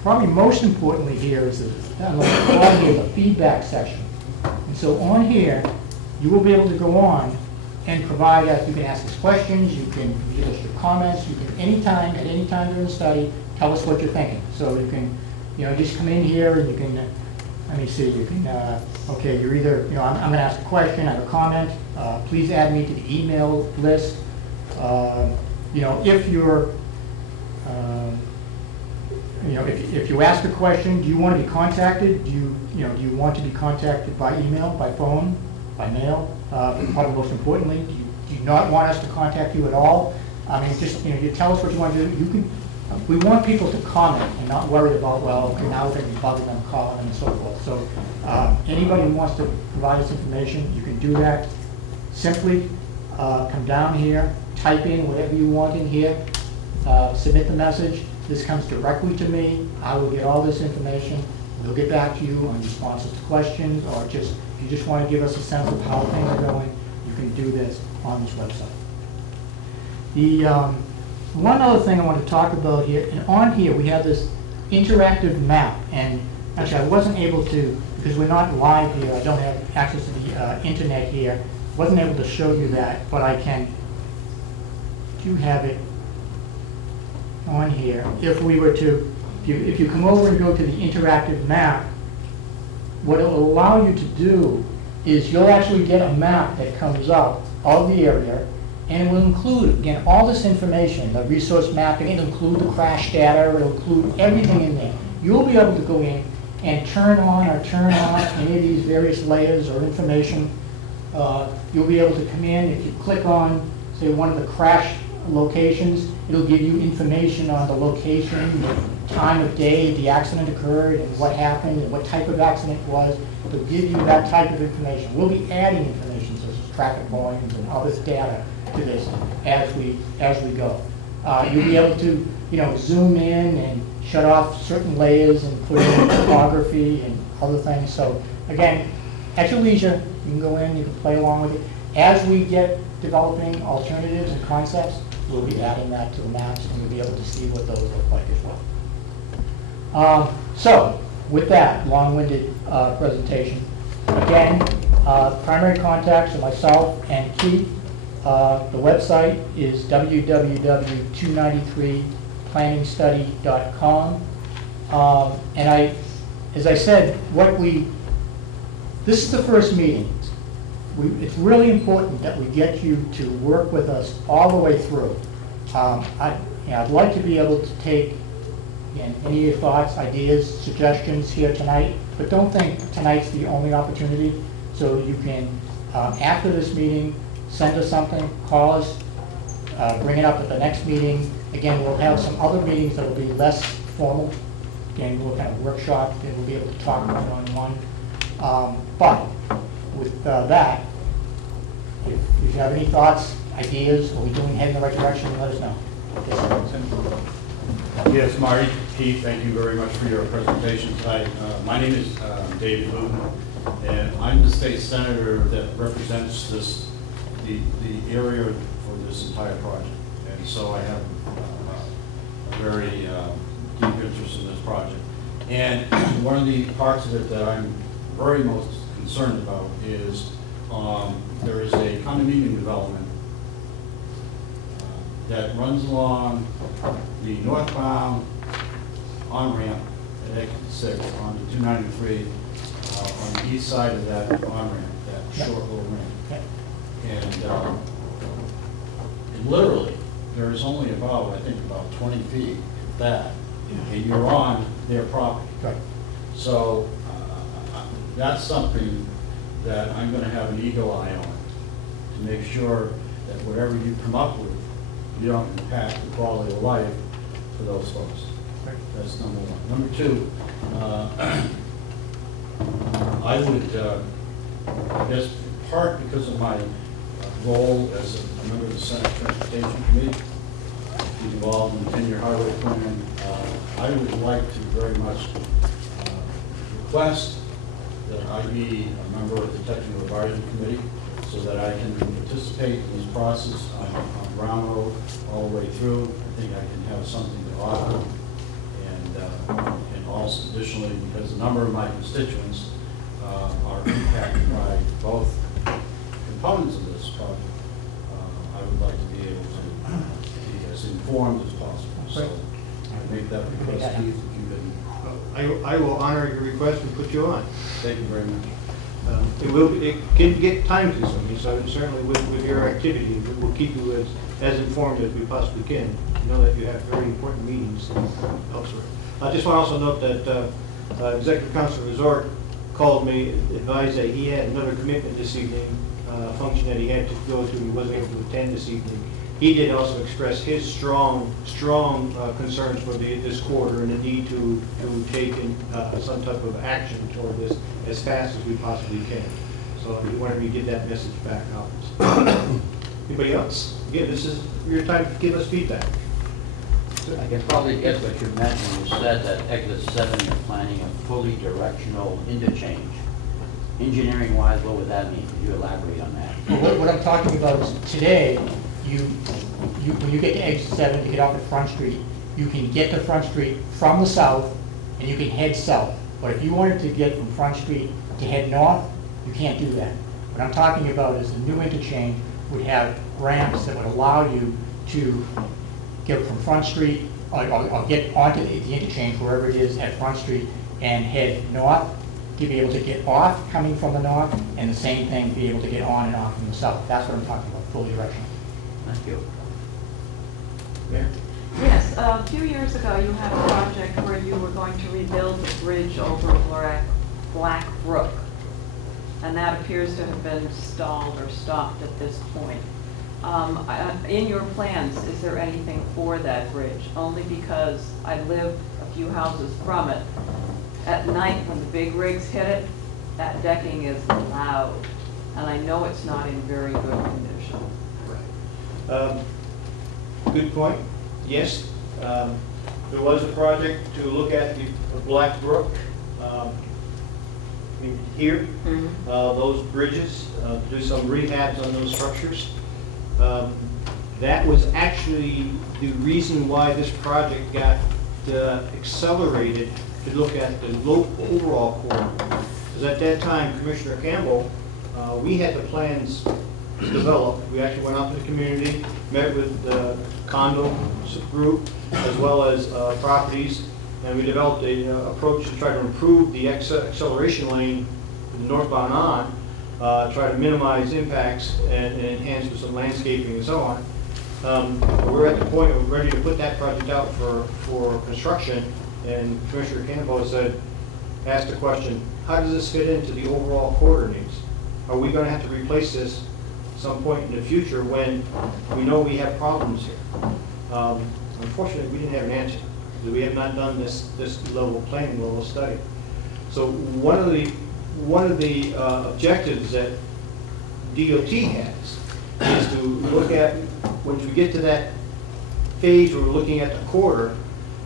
Probably most importantly here is the feedback section. And so on here, you will be able to go on and provide us. You can ask us questions. You can give us your comments. You can at any time during the study, tell us what you're thinking. So you can, just come in here and you can. Let me see. You can. Okay, you're either. I'm going to ask a question. I have a comment. Please add me to the email list. If you're, if you ask a question, do you want to be contacted? Do you want to be contacted by email, by phone, by mail? Probably most importantly, do you not want us to contact you at all? I mean, just you tell us what you want to do. You can. We want people to comment and not worry about, well, okay, now we're going to be bugging them, calling them, and so forth. So anybody who wants to provide us information, you can do that. Simply come down here, type in whatever you want in here, submit the message. This comes directly to me. I will get all this information. We'll get back to you on responses to questions, or if you just want to give us a sense of how things are going, you can do this on this website. The one other thing I want to talk about here, and on here we have this interactive map, and actually I wasn't able to, because we're not live here, I don't have access to the internet here, wasn't able to show you that, but I do have it on here. If we were to, if you come over and go to the interactive map, what it will allow you to do is you'll actually get a map that comes up of the area, and it will include, again, all this information, the resource mapping. It'll include the crash data. It'll include everything in there. You'll be able to go in and turn on or turn off any of these various layers or information. You'll be able to come in. If you click on, say, one of the crash locations, it'll give you information on the location, the time of day the accident occurred, and what happened, and what type of accident it was. It'll give you that type of information. We'll be adding information, such as traffic volumes and other data to this as we go. You'll be able to zoom in and shut off certain layers and put in topography and other things. So again, at your leisure, you can go in, you can play along with it. As we get developing alternatives and concepts, we'll be adding that to the maps, and you'll be able to see what those look like as well. So with that long-winded presentation, again, primary contacts are myself and Keith. The website is www.293planningstudy.com. And as I said, this is the first meeting. It's really important that we get you to work with us all the way through. I'd like to be able to take any of your thoughts, ideas, suggestions here tonight, but don't think tonight's the only opportunity. So you can, after this meeting, send us something, call us, bring it up at the next meeting. Again, we'll have some other meetings that will be less formal. Again, we'll kind of workshop, and we'll be able to talk one-on-one. But with that, if you have any thoughts, ideas, are we heading in the right direction, let us know. Yes, Marty, Keith, thank you very much for your presentation tonight. My name is David Luton, and I'm the state senator that represents the area for this entire project. And so I have a very deep interest in this project. And one of the parts of it that I'm very most concerned about is there is a condominium development that runs along the northbound on-ramp at exit 6 onto 293 on the east side of that on-ramp, that short little ramp. And literally, there is only about, I think, about 20 feet of that, and you're on their property. Right. So that's something that I'm going to have an eagle eye on, to make sure that whatever you come up with, you don't impact the quality of life for those folks. Right. That's number one. Number two, I would, I guess, in part because of my role as a member of the Senate Transportation Committee, involved in the 10-year highway plan, I would like to very much request that I be a member of the Technical Advisory Committee so that I can participate in this process on Brown Road all the way through. I think I can have something to offer. And also additionally, because a number of my constituents are impacted by both components of this project, I would like to be able to be as informed as possible. So I make that request, Keith, if you could. I will honor your request and put you on. Thank you very much. It can get time consuming, so certainly with your activity, we'll keep you as informed as we possibly can. You know that you have very important meetings elsewhere. I just want to also note that Executive Council Resort called me, advised that he had another commitment this evening, function that he had to go to, he wasn't able to attend this evening. He did also express his strong concerns for this quarter and the need to take some type of action toward this as fast as we possibly can. So he wanted me to get that message back out. Anybody else? Again, this is your time to give us feedback. I can probably guess what you meant when you said that exit 7 you're planning a fully directional interchange. Engineering-wise, what would that mean? Could you elaborate on that? Well, what I'm talking about is today, when you get to exit 7, you get off at Front Street, you can get to Front Street from the south and you can head south. But if you wanted to get from Front Street to head north, you can't do that. What I'm talking about is the new interchange would have ramps that would allow you to get from Front Street or get onto the interchange wherever it is at Front Street and head north, to be able to get off coming from the north, and the same thing, be able to get on and off from the south. That's what I'm talking about, fully directional. Thank you. Mayor? Yes, a few years ago you had a project where you were going to rebuild the bridge over Black Brook, and that appears to have been stalled or stopped at this point. In your plans, is there anything for that bridge? Only because I live a few houses from it. At night, when the big rigs hit it, that decking is loud, and I know it's not in very good condition. Good point. Yes, there was a project to look at the Black Brook here, those bridges, do some rehabs on those structures. That was actually the reason why this project got accelerated to look at the overall corridor. Because at that time, Commissioner Campbell, we had the plans developed. We actually went out to the community, met with the condo group as well as properties, and we developed an approach to try to improve the acceleration lane from the northbound on, try to minimize impacts and enhance with some landscaping and so on. We're at the point of ready to put that project out for construction, and Commissioner Campbell said, asked the question, how does this fit into the overall corridor needs? Are we going to have to replace this at some point in the future when we know we have problems here? Unfortunately, we didn't have an answer, because we have not done this level of planning, level of study. So one of the objectives that DOT has is to look at, once we get to that phase where we're looking at the corridor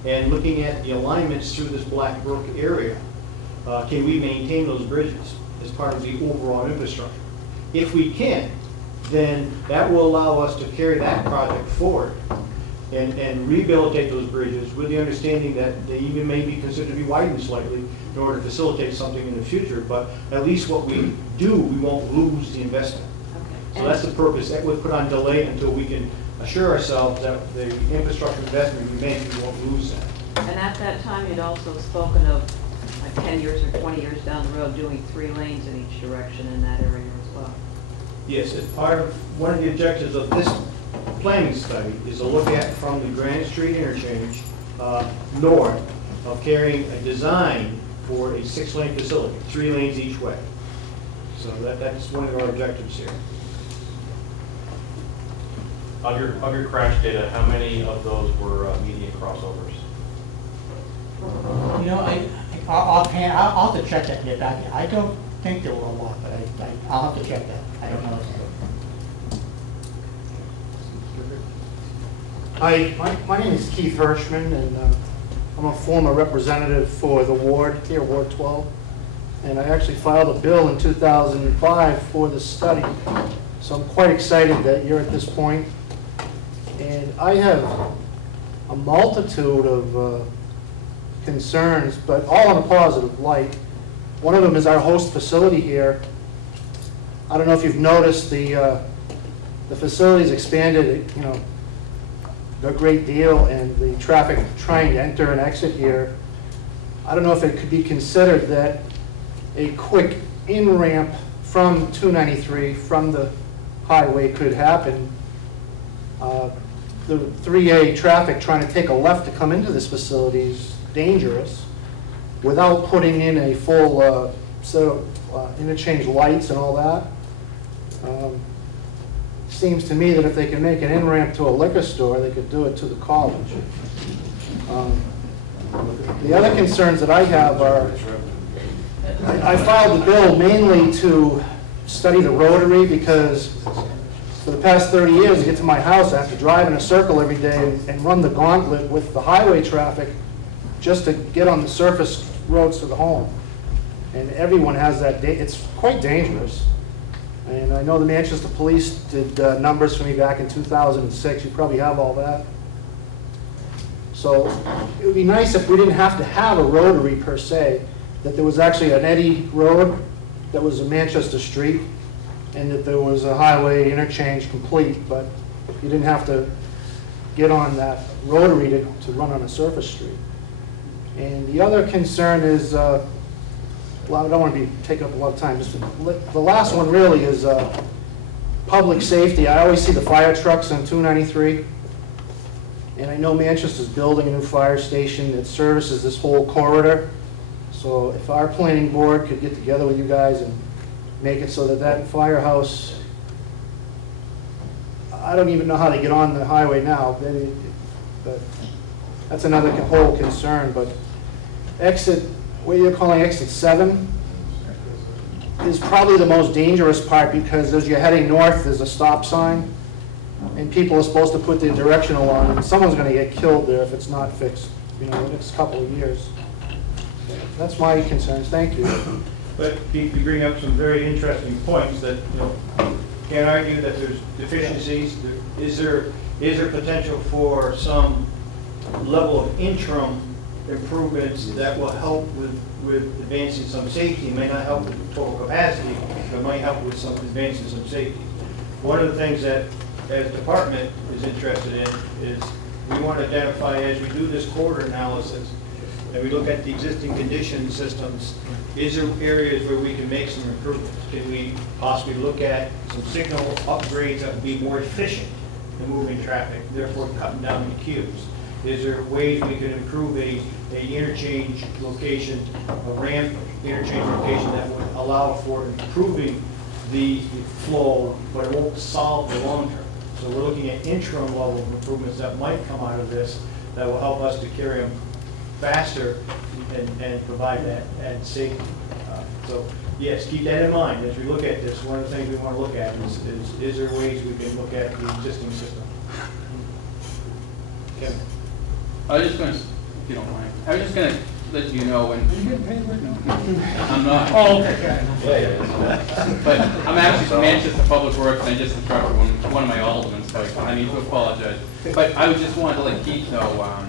and looking at the alignments through this Black Brook area, can we maintain those bridges as part of the overall infrastructure? If we can, then that will allow us to carry that project forward and rehabilitate those bridges with the understanding that they even may be considered to be widened slightly in order to facilitate something in the future. But at least what we do, we won't lose the investment. Okay. So that's the purpose. That would put on delay until we can assure ourselves that the infrastructure investment we make, we won't lose that. And at that time, you'd also spoken of like 10 years or 20 years down the road, doing 3 lanes in each direction in that area as well. Yes, as part of, one of the objectives of this planning study is to look at from the Granite Street interchange north of carrying a design for a 6-lane facility, 3 lanes each way. So that's one of our objectives here. Of your crash data, how many of those were median crossovers? You know, offhand, I'll have to check that and get back to you. I don't think there were a lot, but I'll have to check that. I don't know. Hi, my name is Keith Hirschman, and I'm a former representative for the ward here, Ward 12. And I actually filed a bill in 2005 for this study. So I'm quite excited that you're at this point. And I have a multitude of concerns, but all in a positive light. One of them is our host facility here. I don't know if you've noticed the facility's expanded, you know, a great deal, and the traffic trying to enter and exit here. I don't know if it could be considered that a quick in-ramp from 293 from the highway could happen. The 3A traffic trying to take a left to come into this facility is dangerous without putting in a full set of interchange lights and all that. Seems to me that if they can make an in-ramp to a liquor store, they could do it to the college. The other concerns that I have are, I filed the bill mainly to study the rotary, because for the past 30 years to get to my house, I have to drive in a circle every day and run the gauntlet with the highway traffic just to get on the surface roads to the home. And everyone has that, it's quite dangerous. And I know the Manchester Police did numbers for me back in 2006. You probably have all that. So it would be nice if we didn't have to have a rotary per se, that there was actually an Eddy Road that was a Manchester Street, and that there was a highway interchange complete, but you didn't have to get on that rotary to run on a surface street. And the other concern is, well, I don't want to take up a lot of time. Just the last one really is public safety. I always see the fire trucks on 293, and I know Manchester's building a new fire station that services this whole corridor. So if our planning board could get together with you guys and make it so that that firehouse, I don't even know how they get on the highway now, but that's another whole concern. But exit, what you're calling exit 7, is probably the most dangerous part, because as you're heading north, there's a stop sign, and people are supposed to put their directional on, and someone's going to get killed there if it's not fixed, you know, in the next couple of years. That's my concerns. Thank you. But you bring up some very interesting points that, you know, can't argue that there's deficiencies. Is there potential for some level of interim improvements that will help with advancing some safety? It may not help with total capacity, but might help with some advancing some safety. One of the things that as department is interested in is we want to identify, as we do this corridor analysis and we look at the existing condition systems, is there areas where we can make some improvements? Can we possibly look at some signal upgrades that would be more efficient in moving traffic, therefore cutting down the queues? Is there ways we could improve a interchange location, a ramp interchange location that would allow for improving the flow, but it won't solve the long term? So we're looking at interim level of improvements that might come out of this that will help us to carry them faster and provide that added safety. So yes, keep that in mind as we look at this. One of the things we want to look at is there ways we can look at the existing system? Kevin. I was just going to, if you don't mind, I was just going to let you know when. Are you getting paid right now? I'm not. Oh, okay. Yeah. But I'm actually from Manchester Public Works, and I just interrupted one of my aldermen, so I need to apologize. But I just wanted to let Keith know,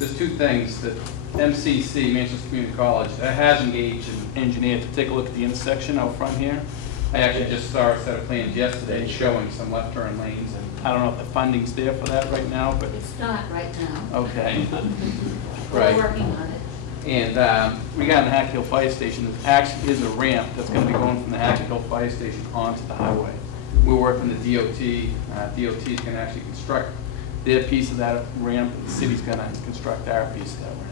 there's two things that MCC, Manchester Community College, has engaged an engineer to take a look at the intersection out front here. I actually just saw a set of plans yesterday showing some left turn lanes, and I don't know if the funding's there for that right now, but, It's not right now. okay. We're Right. working on it. And regarding the Hack Hill Fire Station, there actually is a ramp that's gonna be going from the Hack Hill Fire Station onto the highway. We're working with the DOT. DOT is gonna actually construct their piece of that ramp, and the city's gonna construct our piece of that ramp.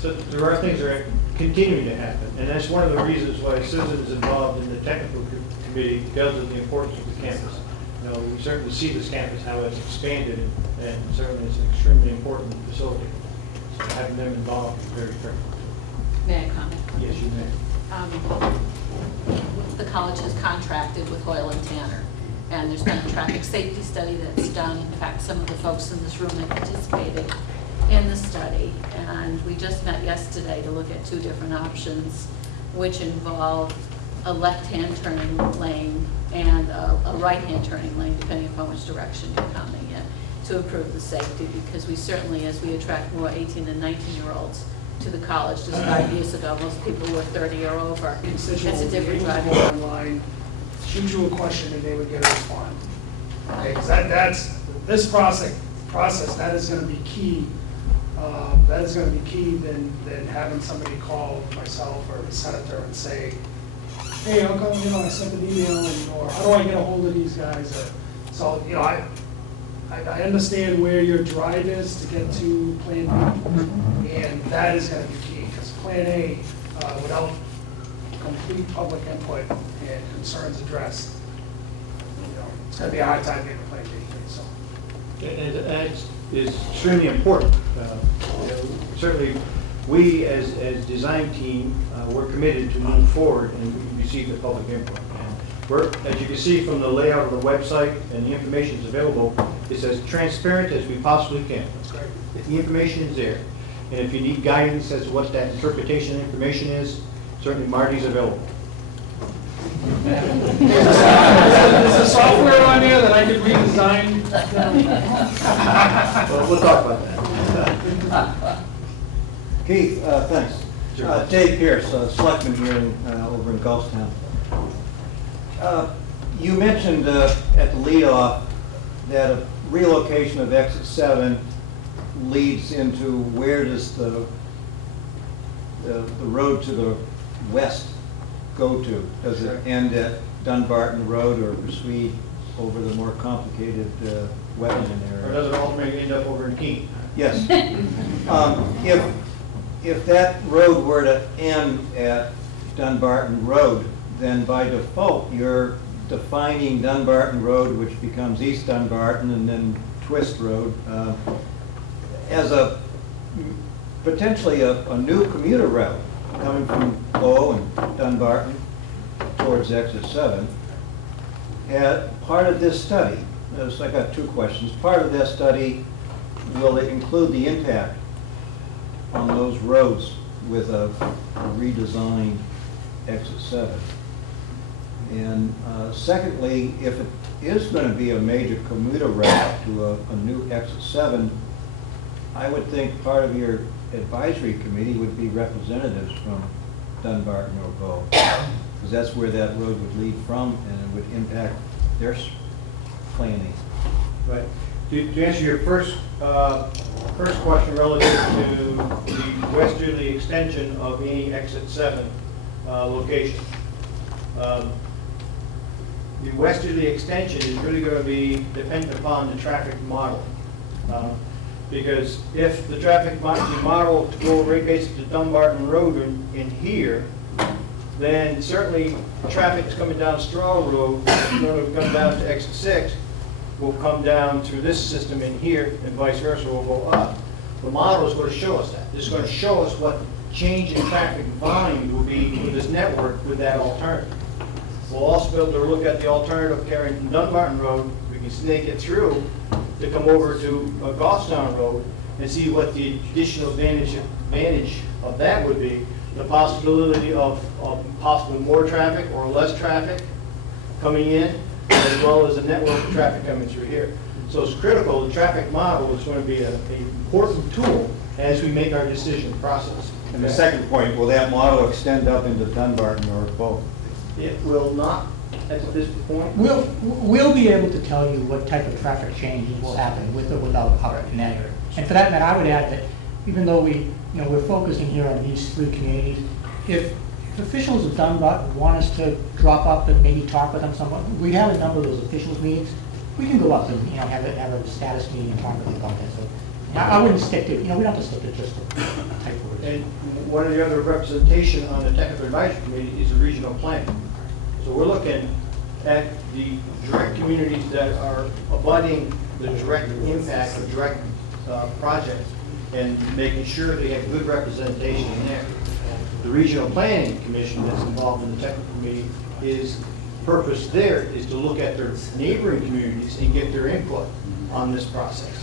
So there are things that are continuing to happen, and that's one of the reasons why Susan is involved in the technical committee, because of the importance of the campus. You know, we certainly see this campus, how it's expanded, and certainly it's an extremely important facility. So having them involved is very critical. May I comment? Yes, you may. The college has contracted with Hoyle and Tanner, and there's been a traffic safety study that's done. In fact, some of the folks in this room that participated in the study, and we just met yesterday to look at two different options, which involve a left-hand turning lane and a right-hand turning lane, depending upon which direction you're coming in, to improve the safety, because we certainly, as we attract more 18 and 19-year-olds to the college, just 5 years ago, most people were 30 or over. It's a different driving. Online, shoot you a question and they would get a response. Okay, 'cause that's, this process, that is gonna be key. That is gonna be key than having somebody call myself or the senator and say, hey, how come, I sent an email, or how do I get a hold of these guys? So, I understand where your drive is to get to Plan B, and that is gonna be key, because Plan A, without complete public input and concerns addressed, it's gonna be a hard time getting to Plan B, so. And it's extremely important. Certainly, we as design team, we're committed to move forward and receive the public input. And as you can see from the layout of the website and the information is available, it's as transparent as we possibly can. That's great. If the information is there, and if you need guidance as to what that interpretation information is, certainly Marty's available. Is there software on there that I could redesign? Well, we'll talk about that. Keith, thanks. Sure. Dave Pierce, selectman here over in Gulfstown. You mentioned at the leadoff that a relocation of exit 7 leads into where does the road to the west go to? Does it end at Dunbarton Road or proceed over the more complicated wetland area? Or does it ultimately end up over in Keene? Yes. If that road were to end at Dunbarton Road, then by default, you're defining Dunbarton Road, which becomes East Dunbarton, and then Twist Road, as potentially a new commuter route coming from Bow and Dunbarton towards exit 7. Part of this study, I got two questions. Part of that study, will it include the impact on those roads with a redesigned exit 7? And secondly, if it is going to be a major commuter route to a new exit 7, I would think part of your advisory committee would be representatives from Dunbarton or Bow, because that's where that road would lead from, and it would impact their planning. Right. To answer your first question relative to the westerly extension of any exit 7 location. The westerly extension is really going to be dependent upon the traffic model. Because if the traffic model to go right basically to Dunbarton Road in here, then certainly traffic that's coming down Straw Road, going to come down to exit 6, will come down through this system in here, and vice versa will go up. The model is going to show us that. It's going to show us what change in traffic volume will be with this network with that alternative. We'll also be able to look at the alternative carrying from Dunbarton Road. We can snake it through to come over to Goffstown Road and see what the additional advantage of that would be. The possibility of possibly more traffic or less traffic coming in, as well as a network of traffic coming through here. So it's critical. The traffic model is going to be an important tool as we make our decision process. And the second point, will that model extend up into Dunbarton or both? It will not at this point. We'll be able to tell you what type of traffic changes will happen with or without our connector. And for that matter, I would add that even though we're focusing here on these three communities, if officials of Dunbar want us to drop up and maybe talk with them somewhat, we have a number of those officials meetings. We can go up and have a status meeting and talk with them about that. So I wouldn't stick to we don't have to stick to just the type words. And one of the other representation on the technical advisory committee is the regional plan. So we're looking at the direct communities that are abutting the direct impact of direct projects and making sure they have good representation in there. The regional planning commission that's involved in the technical committee purpose there is to look at their neighboring communities and get their input on this process.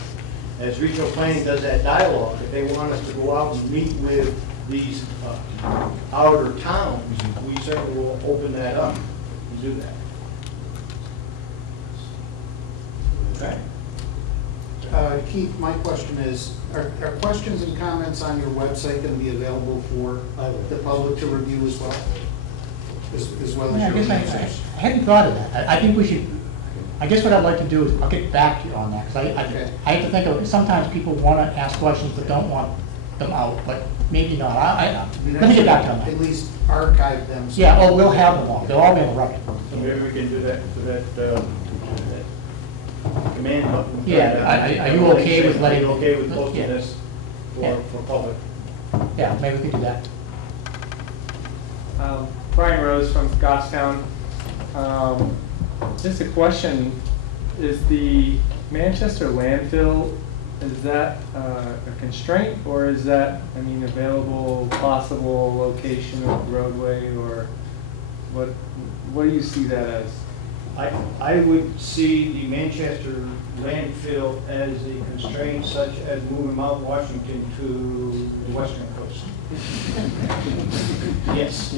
As regional planning does that dialogue, if they want us to go out and meet with these outer towns, we certainly will open that up and do that. Okay. Keith, my question is, are questions and comments on your website going to be available for the public to review as well? As well as I your guess answers? I hadn't thought of that. I think we should, I guess what I'd like to do is, I'll get back to you on that, because I have to think of, sometimes people want to ask questions but don't want them out, but maybe not. Let me get back to them. At least archive them. So Yeah, we'll have them all. They'll all be in the record. So maybe we can do that for that command button. Yeah, are you okay with letting? Are you okay with posting Yeah. this for public? Yeah, maybe we could do that. Brian Rose from Goffstown. Just a question, is the Manchester landfill, is that a constraint, or is that, available, possible location of roadway, or what do you see that as? I would see the Manchester landfill as a constraint such as moving Mount Washington to the western coast. Yes.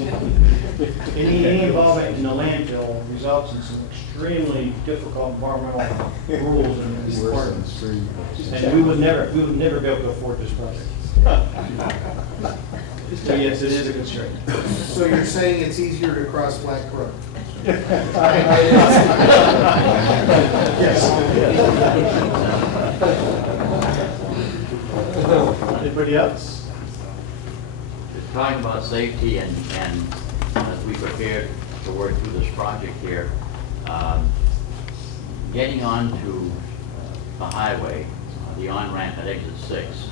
Any involvement in the landfill results in some extremely difficult environmental rules and requirements. And we would never be able to afford this project. So yes, it is a constraint. So you're saying it's easier to cross Black Brook? Yes. Anybody else? Talking about safety and as we prepare to work through this project here, getting onto the highway, the on-ramp at exit 6,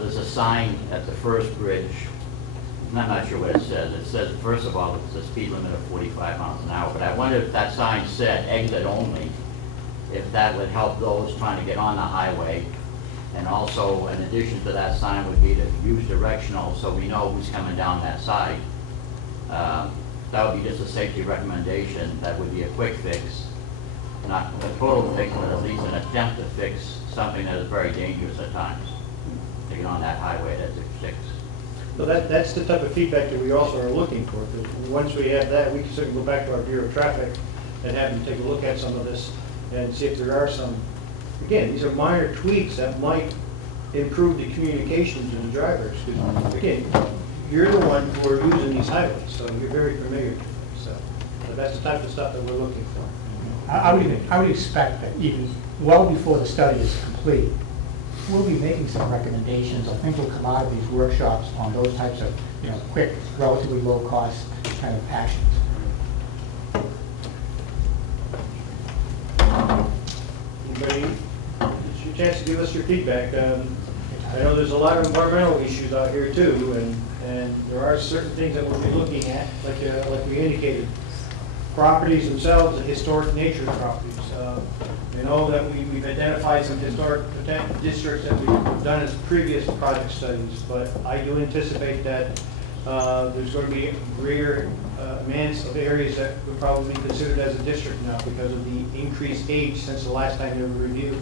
there's a sign at the first bridge. I'm not sure what it says. It says, first of all, it's a speed limit of 45 miles an hour, but I wonder if that sign said exit only, if that would help those trying to get on the highway. And also, in addition to that sign, would be to use directional so we know who's coming down that side. That would be just a safety recommendation. That would be a quick fix, not a total fix, but at least an attempt to fix something that is very dangerous at times, to get on that highway at exit 6. So that's the type of feedback that we also are looking for. Because once we have that, we can certainly go back to our Bureau of Traffic and have them take a look at some of this and see if there are some. Again, these are minor tweaks that might improve the communication to the drivers. Because again, you're the one who are using these highways, so you're very familiar with them. So that's the type of stuff that we're looking for. I would expect that even well before the study is complete, we'll be making some recommendations. I think will come out of these workshops on those types of, quick, relatively low-cost kind of actions. Anybody, it's your chance to give us your feedback. I know there's a lot of environmental issues out here too, and there are certain things that we'll be looking at, like we indicated. Properties themselves, the historic nature of properties. You know that we've identified some historic districts that we've done as previous project studies, but I do anticipate that there's going to be greater amounts of areas that would probably be considered as a district now because of the increased age since the last time they were reviewed.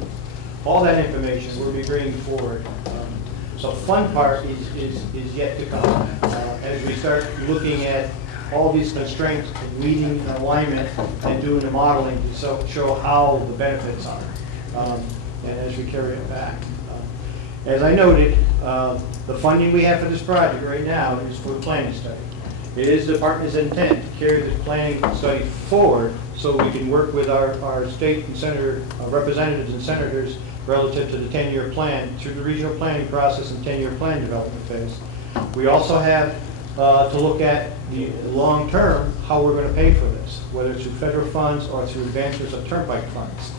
All that information we'll be bringing forward. So fun part is yet to come as we start looking at all these constraints, meeting in alignment, and doing the modeling to show how the benefits are, and as we carry it back. As I noted, the funding we have for this project right now is for the planning study. It is the department's intent to carry this planning study forward so we can work with our state and senator representatives and senators relative to the 10-year plan through the regional planning process and 10-year plan development phase. We also have to look at the long-term, how we're going to pay for this, whether it's through federal funds or through advances of turnpike funds.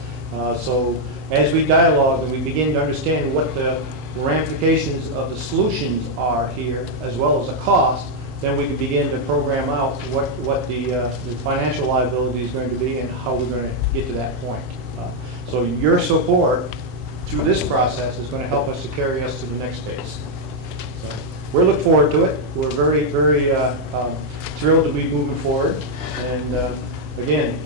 So as we dialogue and we begin to understand what the ramifications of the solutions are here, as well as the cost, then we can begin to program out what the financial liability is going to be and how we're going to get to that point. So your support through this process is going to help us to carry us to the next phase. So we're looking forward to it. We're very, very thrilled to be moving forward. And again,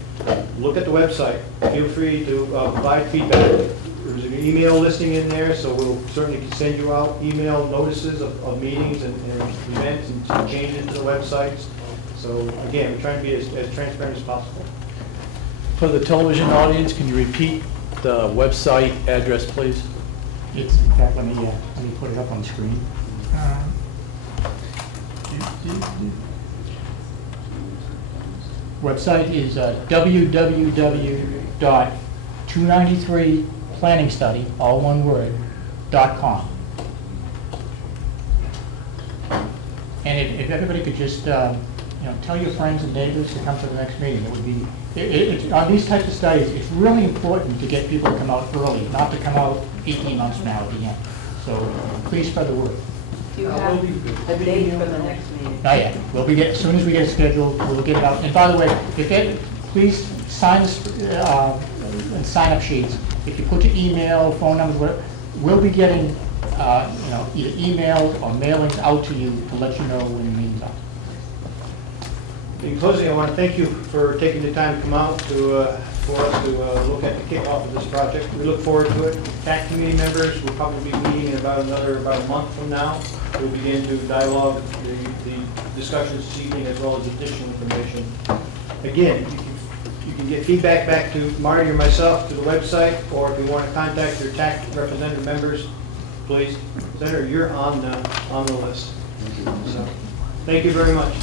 look at the website. Feel free to provide feedback. There's an email listing in there, so we'll certainly send you out email notices of meetings and events and changes to the websites. So again, we're trying to be as transparent as possible. For the television audience, can you repeat the website address, please? It's, in fact, let me put it up on the screen. Website is www.293planningstudy, all one word, .com. And if everybody could just, tell your friends and neighbors to come to the next meeting, it would be, on these types of studies, it's really important to get people to come out early, not to come out 18 months from now at the end. So please spread the word. Do you have a date for the next meeting? Not yet. As soon as we get it scheduled, we'll get it out. And by the way, please sign this, and sign up sheets. If you put your email, phone numbers, whatever, we'll be getting, either emails or mailings out to you to let you know when the meeting's up. In closing, I want to thank you for taking the time to come out for us to look at the kickoff of this project. We look forward to it. TAC committee members will probably be meeting in about a month from now. We'll begin to dialogue the discussions this evening as well as additional information. Again, you can get feedback back to Marty or myself to the website, or if you want to contact your TAC representative members, please. Senator, you're on the list. So, thank you very much.